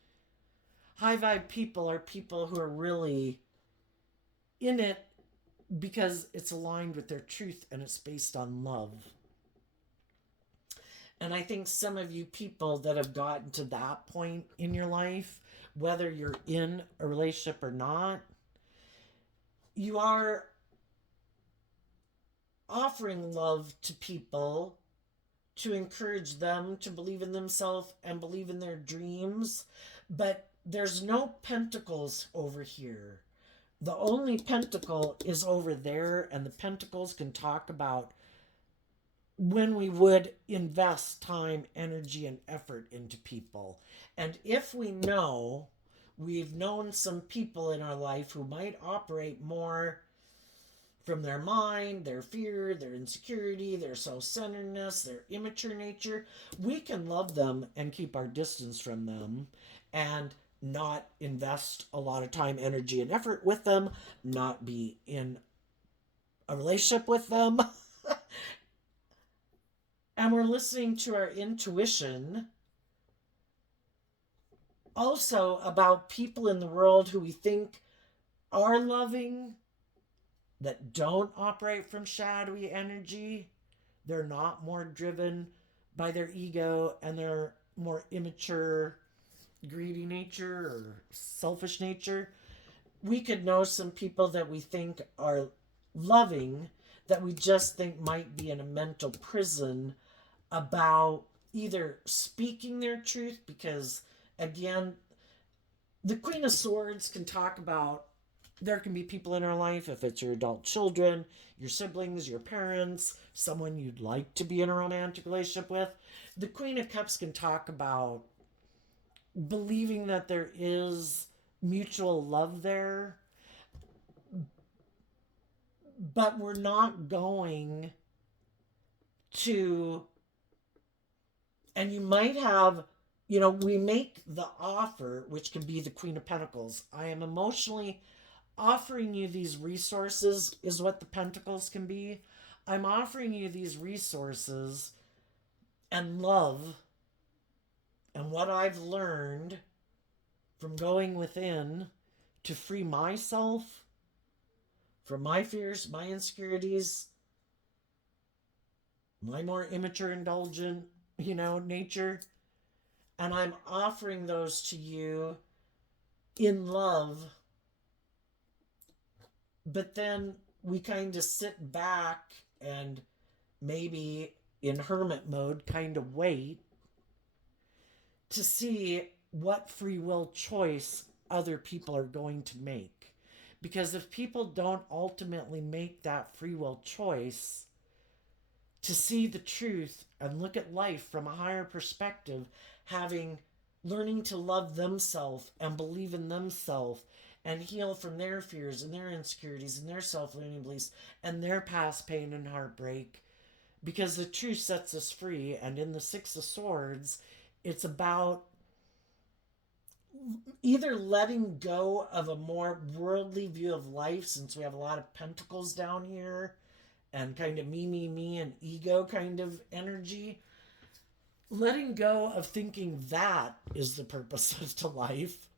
High vibe people are people who are really in it because it's aligned with their truth and it's based on love. And I think some of you people that have gotten to that point in your life, whether you're in a relationship or not, you are offering love to people to encourage them to believe in themselves and believe in their dreams. But there's no pentacles over here. The only pentacle is over there, and the pentacles can talk about when we would invest time, energy, and effort into people. And if we know, we've known some people in our life who might operate more from their mind, their fear, their insecurity, their self-centeredness, their immature nature. We can love them and keep our distance from them and not invest a lot of time, energy, and effort with them, not be in a relationship with them. And we're listening to our intuition also about people in the world who we think are loving, that don't operate from shadowy energy. They're not more driven by their ego and their more immature, greedy nature or selfish nature. We could know some people that we think are loving that we just think might be in a mental prison about either speaking their truth, because again, the Queen of Swords can talk about, there can be people in our life, if it's your adult children, your siblings, your parents, someone you'd like to be in a romantic relationship with. The Queen of Cups can talk about believing that there is mutual love there, but we're not going to, and you might have, we make the offer, which can be the Queen of Pentacles. I am emotionally offering you these resources, is what the Pentacles can be. I'm offering you these resources and love and what I've learned from going within to free myself from my fears, my insecurities, my more immature, indulgent, nature. And I'm offering those to you in love. But then we kind of sit back and maybe in hermit mode kind of wait to see what free will choice other people are going to make. Because if people don't ultimately make that free will choice to see the truth and look at life from a higher perspective, learning to love themselves and believe in themselves and heal from their fears and their insecurities and their self-limiting beliefs and their past pain and heartbreak, because the truth sets us free. And in the Six of Swords, it's about either letting go of a more worldly view of life, since we have a lot of pentacles down here and kind of me, and ego kind of energy. Letting go of thinking that is the purpose of to life,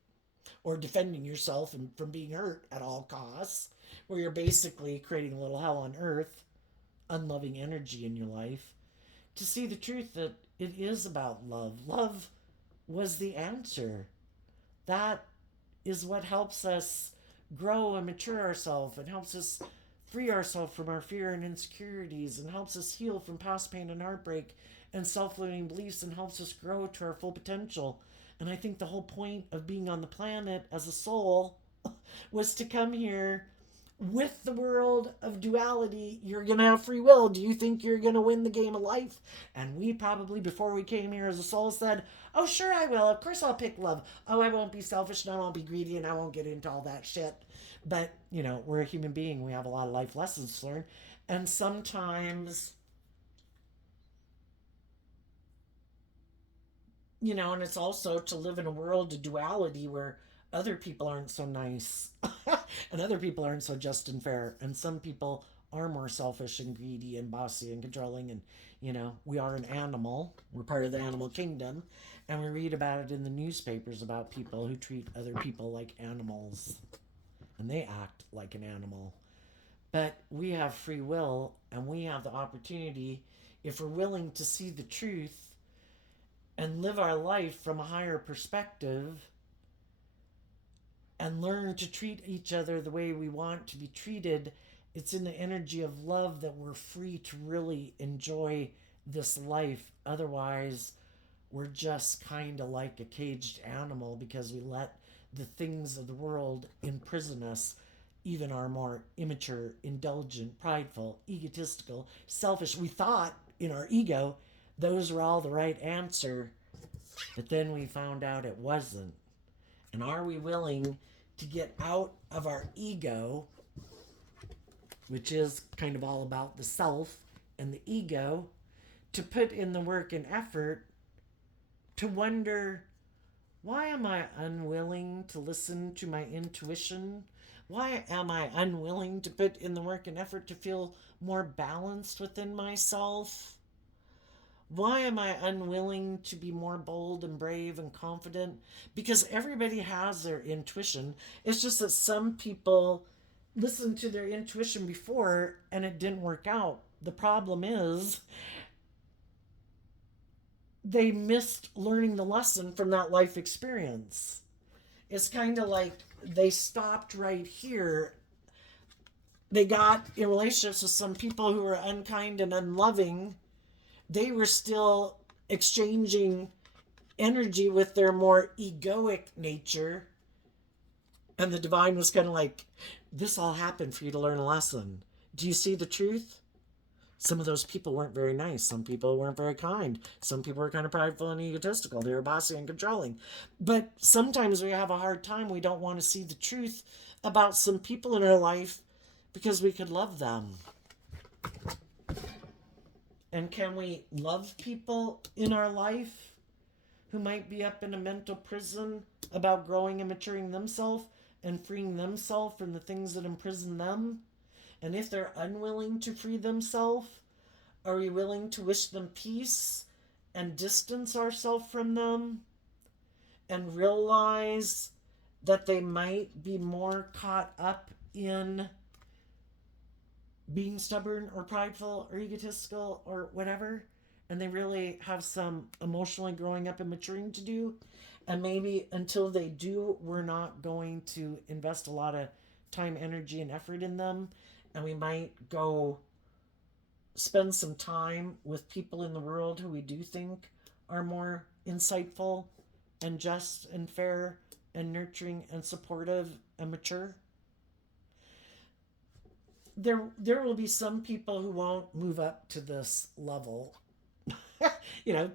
or defending yourself from being hurt at all costs, where you're basically creating a little hell on earth, unloving energy in your life, to see the truth that it is about love. Love was the answer. That is what helps us grow and mature ourselves, and helps us free ourselves from our fear and insecurities, and helps us heal from past pain and heartbreak and self-limiting beliefs, and helps us grow to our full potential. And I think the whole point of being on the planet as a soul was to come here with the world of duality. You're going to have free will. Do you think you're going to win the game of life? And we probably, before we came here as a soul, said, oh, sure I will. Of course I'll pick love. Oh, I won't be selfish, and I won't be greedy, and I won't get into all that shit. But, we're a human being. We have a lot of life lessons to learn. And sometimes, and it's also to live in a world of duality where other people aren't so nice and other people aren't so just and fair, and some people are more selfish and greedy and bossy and controlling. And we are an animal, we're part of the animal kingdom, and we read about it in the newspapers about people who treat other people like animals, and they act like an animal. But we have free will, and we have the opportunity, if we're willing to see the truth and live our life from a higher perspective, and learn to treat each other the way we want to be treated. It's in the energy of love that we're free to really enjoy this life. Otherwise, we're just kind of like a caged animal, because we let the things of the world imprison us, even our more immature, indulgent, prideful, egotistical, selfish. We thought in our ego those were all the right answer, but then we found out it wasn't. And are we willing to get out of our ego which is kind of all about the self and the ego, to put in the work and effort to wonder, why am I unwilling to listen to my intuition? Why am I unwilling to put in the work and effort to feel more balanced within myself? Why am I unwilling to be more bold and brave and confident? Because everybody has their intuition. It's just that some people listened to their intuition before and it didn't work out. The problem is they missed learning the lesson from that life experience. It's kind of like they stopped right here. They got in relationships with some people who were unkind and unloving. They were still exchanging energy with their more egoic nature. And the divine was kind of like, this all happened for you to learn a lesson. Do you see the truth? Some of those people weren't very nice. Some people weren't very kind. Some people were kind of prideful and egotistical. They were bossy and controlling. But sometimes we have a hard time. We don't want to see the truth about some people in our life because we could love them. And can we love people in our life who might be up in a mental prison about growing and maturing themselves and freeing themselves from the things that imprison them? And if they're unwilling to free themselves, are we willing to wish them peace and distance ourselves from them and realize that they might be more caught up in being stubborn or prideful or egotistical or whatever, and they really have some emotionally growing up and maturing to do? And maybe until they do, we're not going to invest a lot of time, energy, and effort in them. And we might go spend some time with people in the world who we do think are more insightful and just and fair and nurturing and supportive and mature. There will be some people who won't move up to this level.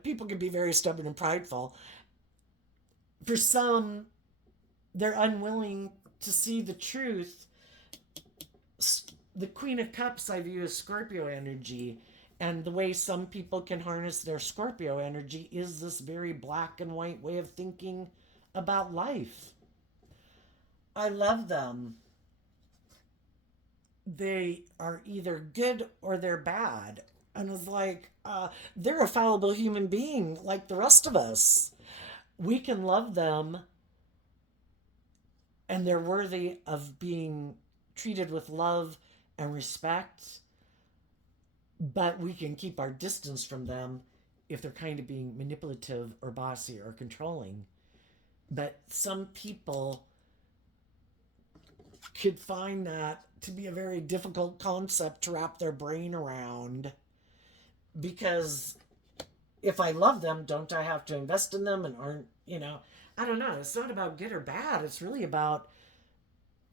People can be very stubborn and prideful. For some, they're unwilling to see the truth. The Queen of Cups I view as Scorpio energy, and the way some people can harness their Scorpio energy is this very black and white way of thinking about life. I love them. They are either good or they're bad. And it's like, they're a fallible human being like the rest of us. We can love them and they're worthy of being treated with love and respect, but we can keep our distance from them if they're kind of being manipulative or bossy or controlling. But some people could find that to be a very difficult concept to wrap their brain around, because if I love them, don't I have to invest in them? And aren't, I don't know. It's not about good or bad. It's really about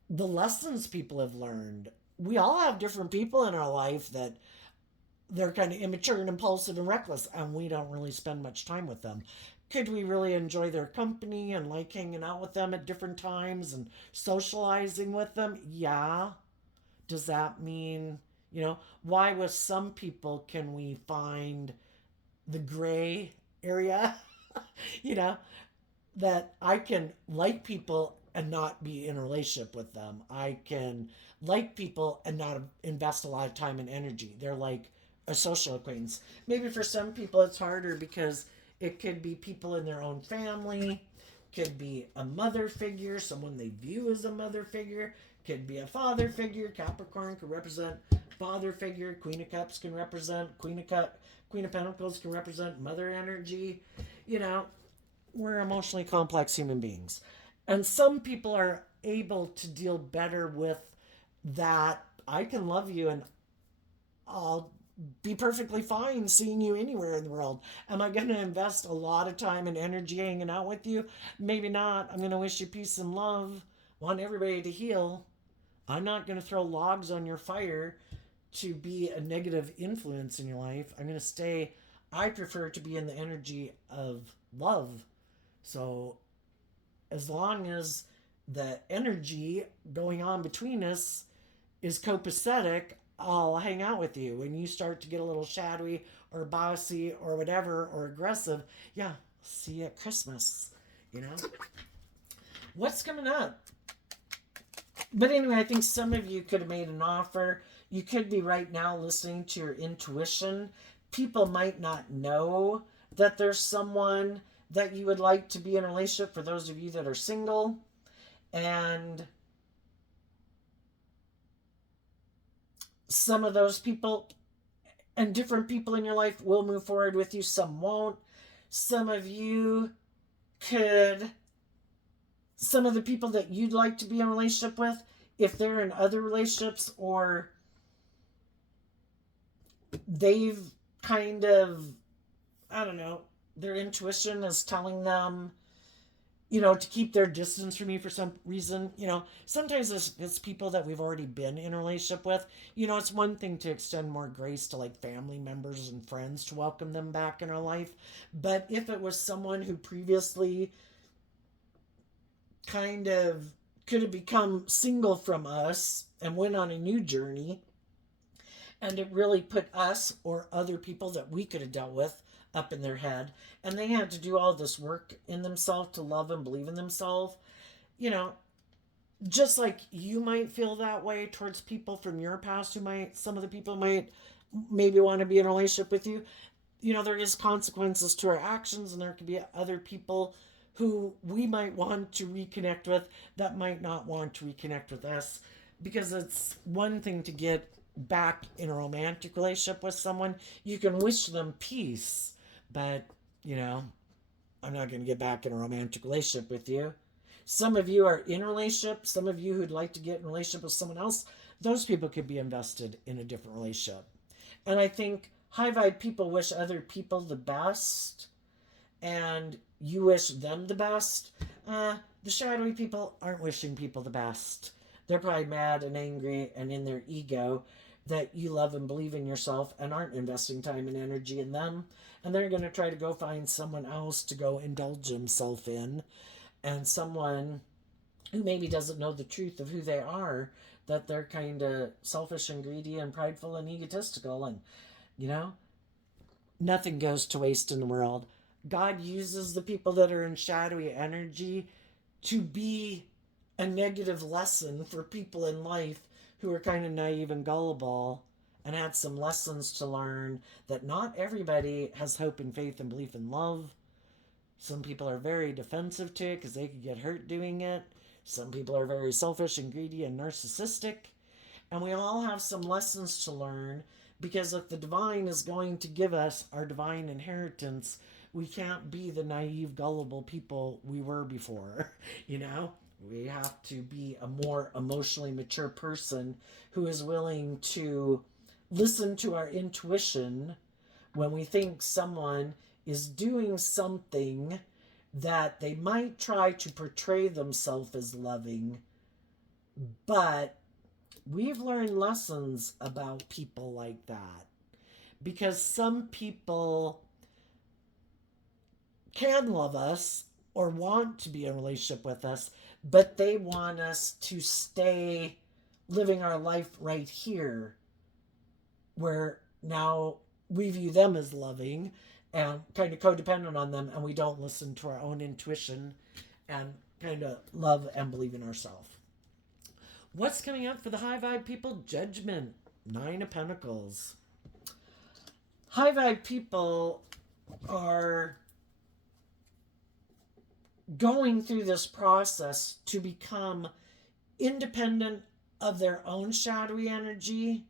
the lessons people have learned. We all have different people in our life that they're kind of immature and impulsive and reckless, and we don't really spend much time with them. Could we really enjoy their company and like hanging out with them at different times and socializing with them? Yeah. Does that mean, why with some people can we find the gray area? That I can like people and not be in a relationship with them. I can like people and not invest a lot of time and energy. They're like a social acquaintance. Maybe for some people it's harder because it could be people in their own family, could be a mother figure, someone they view as a mother figure, could be a father figure. Capricorn could represent father figure. Queen of Cups can represent Queen of Pentacles can represent mother energy. We're emotionally complex human beings. And some people are able to deal better with that. I can love you and I'll be perfectly fine seeing you anywhere in the world. Am I going to invest a lot of time and energy hanging out with you? Maybe not. I'm going to wish you peace and love. Want everybody to heal. I'm not going to throw logs on your fire to be a negative influence in your life. I'm going to stay. I prefer to be in the energy of love. So as long as the energy going on between us is copacetic, I'll hang out with you. When you start to get a little shadowy or bossy or whatever or aggressive, yeah, see you at Christmas. You know? What's coming up? But anyway, I think some of you could have made an offer. You could be right now listening to your intuition. People might not know that there's someone that you would like to be in a relationship, for those of you that are single. And some of those people and different people in your life will move forward with you. Some won't. Some of you could, some of the people that you'd like to be in a relationship with, if they're in other relationships or they've kind of, I don't know, their intuition is telling them, you know, to keep their distance from you for some reason. You know, sometimes it's people that we've already been in a relationship with. You know, it's one thing to extend more grace to like family members and friends to welcome them back in our life. But if it was someone who previously kind of could have become single from us and went on a new journey, and it really put us or other people that we could have dealt with up in their head, and they had to do all this work in themselves to love and believe in themselves, you know, just like you might feel that way towards people from your past who might, some of the people might maybe want to be in a relationship with you. You know, there is consequences to our actions, and there could be other people who we might want to reconnect with that might not want to reconnect with us, because it's one thing to get back in a romantic relationship with someone. You can wish them peace, but, you know, I'm not going to get back in a romantic relationship with you. Some of you are in a relationship. Some of you who'd like to get in a relationship with someone else, those people could be invested in a different relationship. And I think high vibe people wish other people the best, and you wish them the best. The shadowy people aren't wishing people the best. They're probably mad and angry and in their ego that you love and believe in yourself and aren't investing time and energy in them. And they're going to try to go find someone else to go indulge himself in, and someone who maybe doesn't know the truth of who they are, that they're kind of selfish and greedy and prideful and egotistical. And, you know, nothing goes to waste in the world. God uses the people that are in shadowy energy to be a negative lesson for people in life who are kind of naive and gullible and had some lessons to learn, that not everybody has hope and faith and belief in love. Some people are very defensive to it because they could get hurt doing it. Some people are very selfish and greedy and narcissistic. And we all have some lessons to learn, because if the divine is going to give us our divine inheritance, we can't be the naive, gullible people we were before, you know? We have to be a more emotionally mature person who is willing to listen to our intuition when we think someone is doing something that they might try to portray themselves as loving. But we've learned lessons about people like that, because some people can love us or want to be in a relationship with us, but they want us to stay living our life right here, where now we view them as loving and kind of codependent on them, and we don't listen to our own intuition and kind of love and believe in ourselves. What's coming up for the high vibe people? Judgment. 9 of Pentacles. High vibe people are going through this process to become independent of their own shadowy energy,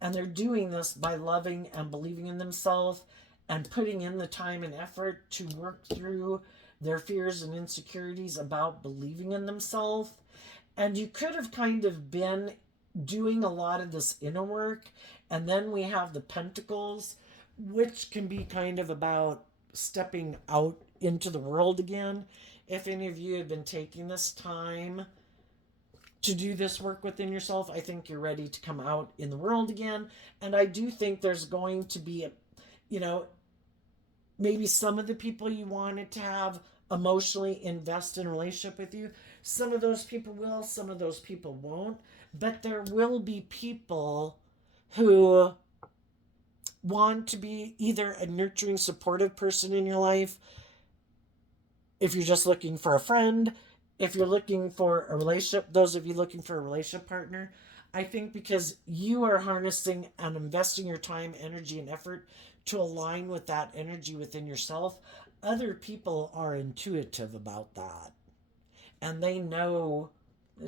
and they're doing this by loving and believing in themselves and putting in the time and effort to work through their fears and insecurities about believing in themselves. And you could have kind of been doing a lot of this inner work, and then we have the Pentacles, which can be kind of about stepping out into the world again. If any of you have been taking this time to do this work within yourself, I think you're ready to come out in the world again. And I do think there's going to be, maybe some of the people you wanted to have emotionally invest in a relationship with you, some of those people will, some of those people won't. But there will be people who want to be either a nurturing, supportive person in your life, if you're just looking for a friend, if you're looking for a relationship, those of you looking for a relationship partner, I think because you are harnessing and investing your time, energy, and effort to align with that energy within yourself, other people are intuitive about that. And they know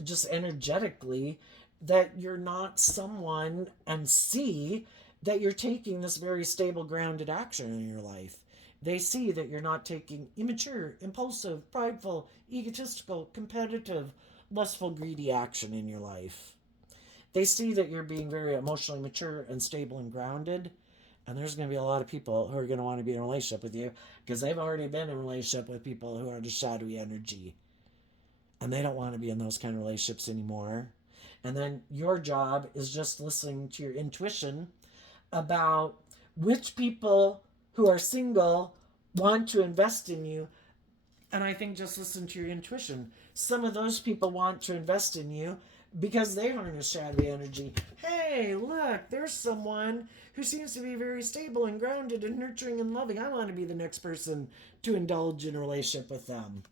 just energetically that you're not someone, and see that you're taking this very stable, grounded action in your life. They see that you're not taking immature, impulsive, prideful, egotistical, competitive, lustful, greedy action in your life. They see that you're being very emotionally mature and stable and grounded. And there's going to be a lot of people who are going to want to be in a relationship with you because they've already been in a relationship with people who are just shadowy energy. And they don't want to be in those kind of relationships anymore. And then your job is just listening to your intuition about which people who are single want to invest in you. And I think just listen to your intuition. Some of those people want to invest in you because they harness shadowy energy. Hey, look, there's someone who seems to be very stable and grounded and nurturing and loving. I want to be the next person to indulge in a relationship with them.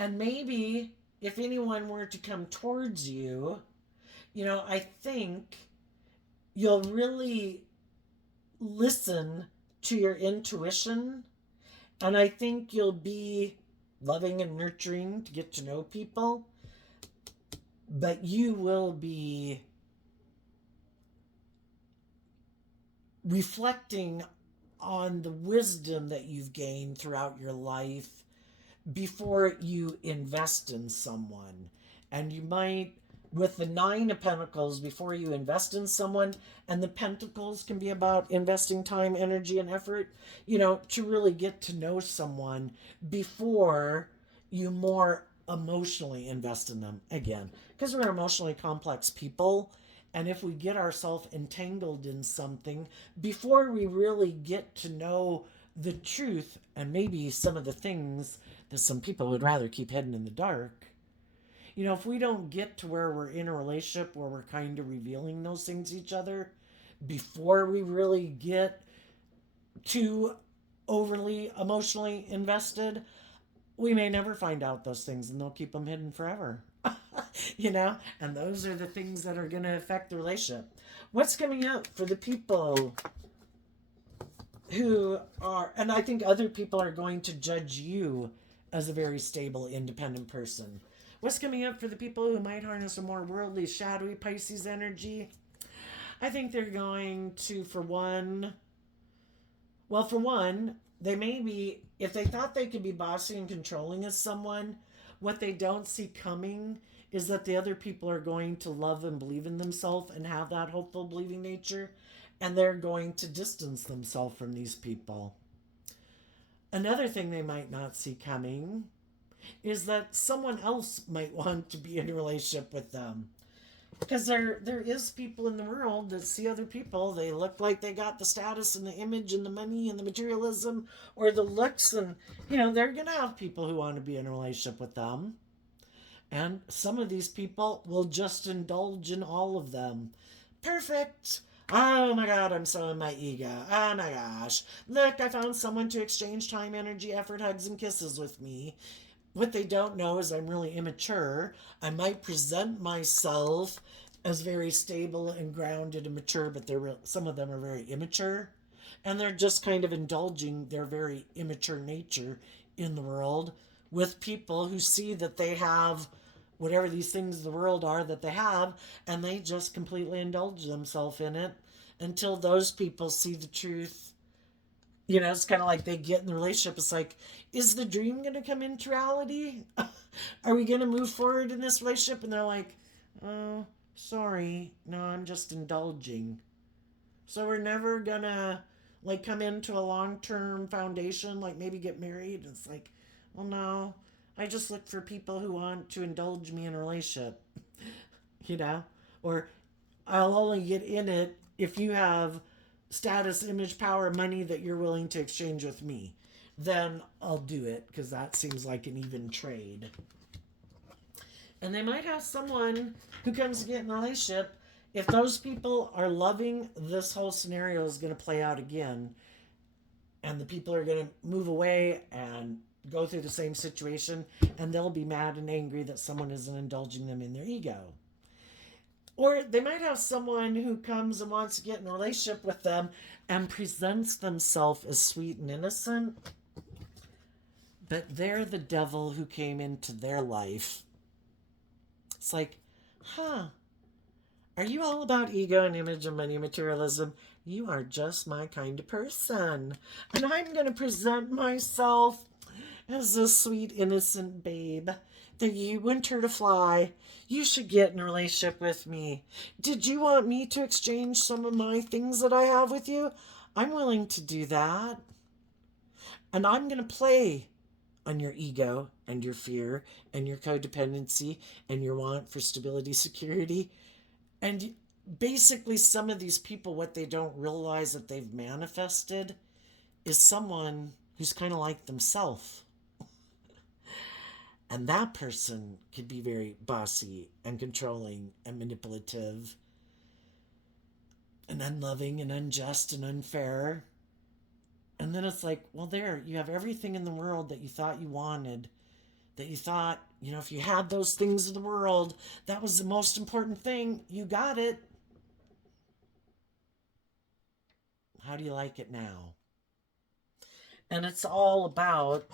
And maybe if anyone were to come towards you, I think you'll really listen to your intuition. And I think you'll be loving and nurturing to get to know people. But you will be reflecting on the wisdom that you've gained throughout your life before you invest in someone. And you might, with the 9 of Pentacles, before you invest in someone, and the Pentacles can be about investing time, energy, and effort, to really get to know someone before you more emotionally invest in them again. Because we're emotionally complex people. And if we get ourselves entangled in something before we really get to know the truth and maybe some of the things that some people would rather keep hidden in the dark, if we don't get to where we're in a relationship where we're kind of revealing those things to each other before we really get too overly emotionally invested, we may never find out those things, and they'll keep them hidden forever. And those are the things that are going to affect the relationship. What's coming up for the people who are, and I think other people are going to judge you as a very stable, independent person. What's coming up for the people who might harness a more worldly, shadowy Pisces energy? I think they're going to, for one, they may be, if they thought they could be bossy and controlling as someone, what they don't see coming is that the other people are going to love and believe in themselves and have that hopeful, believing nature, and they're going to distance themselves from these people. Another thing they might not see coming is that someone else might want to be in a relationship with them. Because there is people in the world that see other people, they look like they got the status and the image and the money and the materialism or the looks, and they're going to have people who want to be in a relationship with them. And some of these people will just indulge in all of them. Perfect. Oh my God, I'm so in my ego. Oh my gosh. Look, I found someone to exchange time, energy, effort, hugs, and kisses with me. What they don't know is I'm really immature. I might present myself as very stable and grounded and mature, but some of them are very immature. And they're just kind of indulging their very immature nature in the world with people who see that they have whatever these things of the world are that they have, and they just completely indulge themselves in it until those people see the truth. It's kind of like they get in the relationship. It's like, is the dream going to come into reality? Are we going to move forward in this relationship? And they're like, oh, sorry. No, I'm just indulging. So we're never going to come into a long-term foundation, maybe get married. It's like, well, no, I just look for people who want to indulge me in a relationship, or I'll only get in it if you have status, image, power, money that you're willing to exchange with me. Then I'll do it because that seems like an even trade. And they might have someone who comes to get in a relationship. If those people are loving, this whole scenario is going to play out again. And the people are going to move away and go through the same situation. And they'll be mad and angry that someone isn't indulging them in their ego. Or they might have someone who comes and wants to get in a relationship with them and presents themselves as sweet and innocent. But they're the devil who came into their life. It's like, are you all about ego and image and money materialism? You are just my kind of person. And I'm going to present myself as a sweet, innocent babe that you want her to fly. You should get in a relationship with me. Did you want me to exchange some of my things that I have with you? I'm willing to do that. And I'm going to play on your ego and your fear and your codependency and your want for stability, security. And basically, some of these people, what they don't realize that they've manifested is someone who's kind of like themselves. And that person could be very bossy and controlling and manipulative and unloving and unjust and unfair. And then it's like, well, there, you have everything in the world that you thought you wanted, that you thought, if you had those things in the world, that was the most important thing. You got it. How do you like it now? And it's all about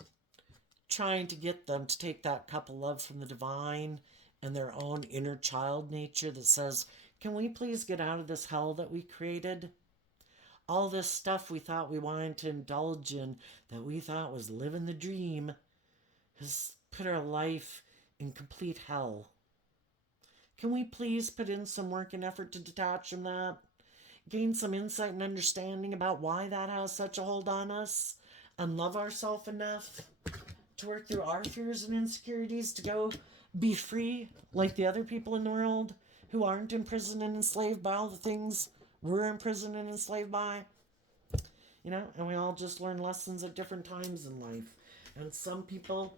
trying to get them to take that cup of love from the divine and their own inner child nature that says, can we please get out of this hell that we created? All this stuff we thought we wanted to indulge in, that we thought was living the dream, has put our life in complete hell. Can we please put in some work and effort to detach from that? Gain some insight and understanding about why that has such a hold on us? And love ourselves enough to work through our fears and insecurities to go be free like the other people in the world who aren't imprisoned and enslaved by all the things we're imprisoned and enslaved by. And we all just learn lessons at different times in life. And some people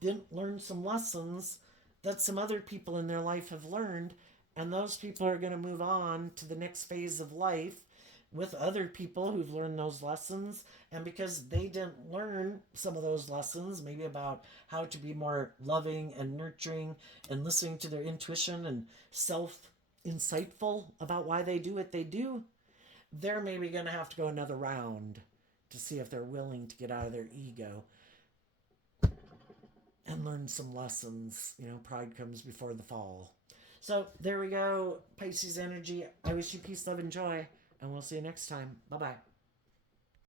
didn't learn some lessons that some other people in their life have learned. And those people are going to move on to the next phase of life with other people who've learned those lessons. And because they didn't learn some of those lessons, maybe about how to be more loving and nurturing and listening to their intuition and self-insightful about why they do what they do, they're maybe going to have to go another round to see if they're willing to get out of their ego and learn some lessons. Pride comes before the fall. So there we go, Pisces energy. I wish you peace, love, and joy, and we'll see you next time. Bye-bye.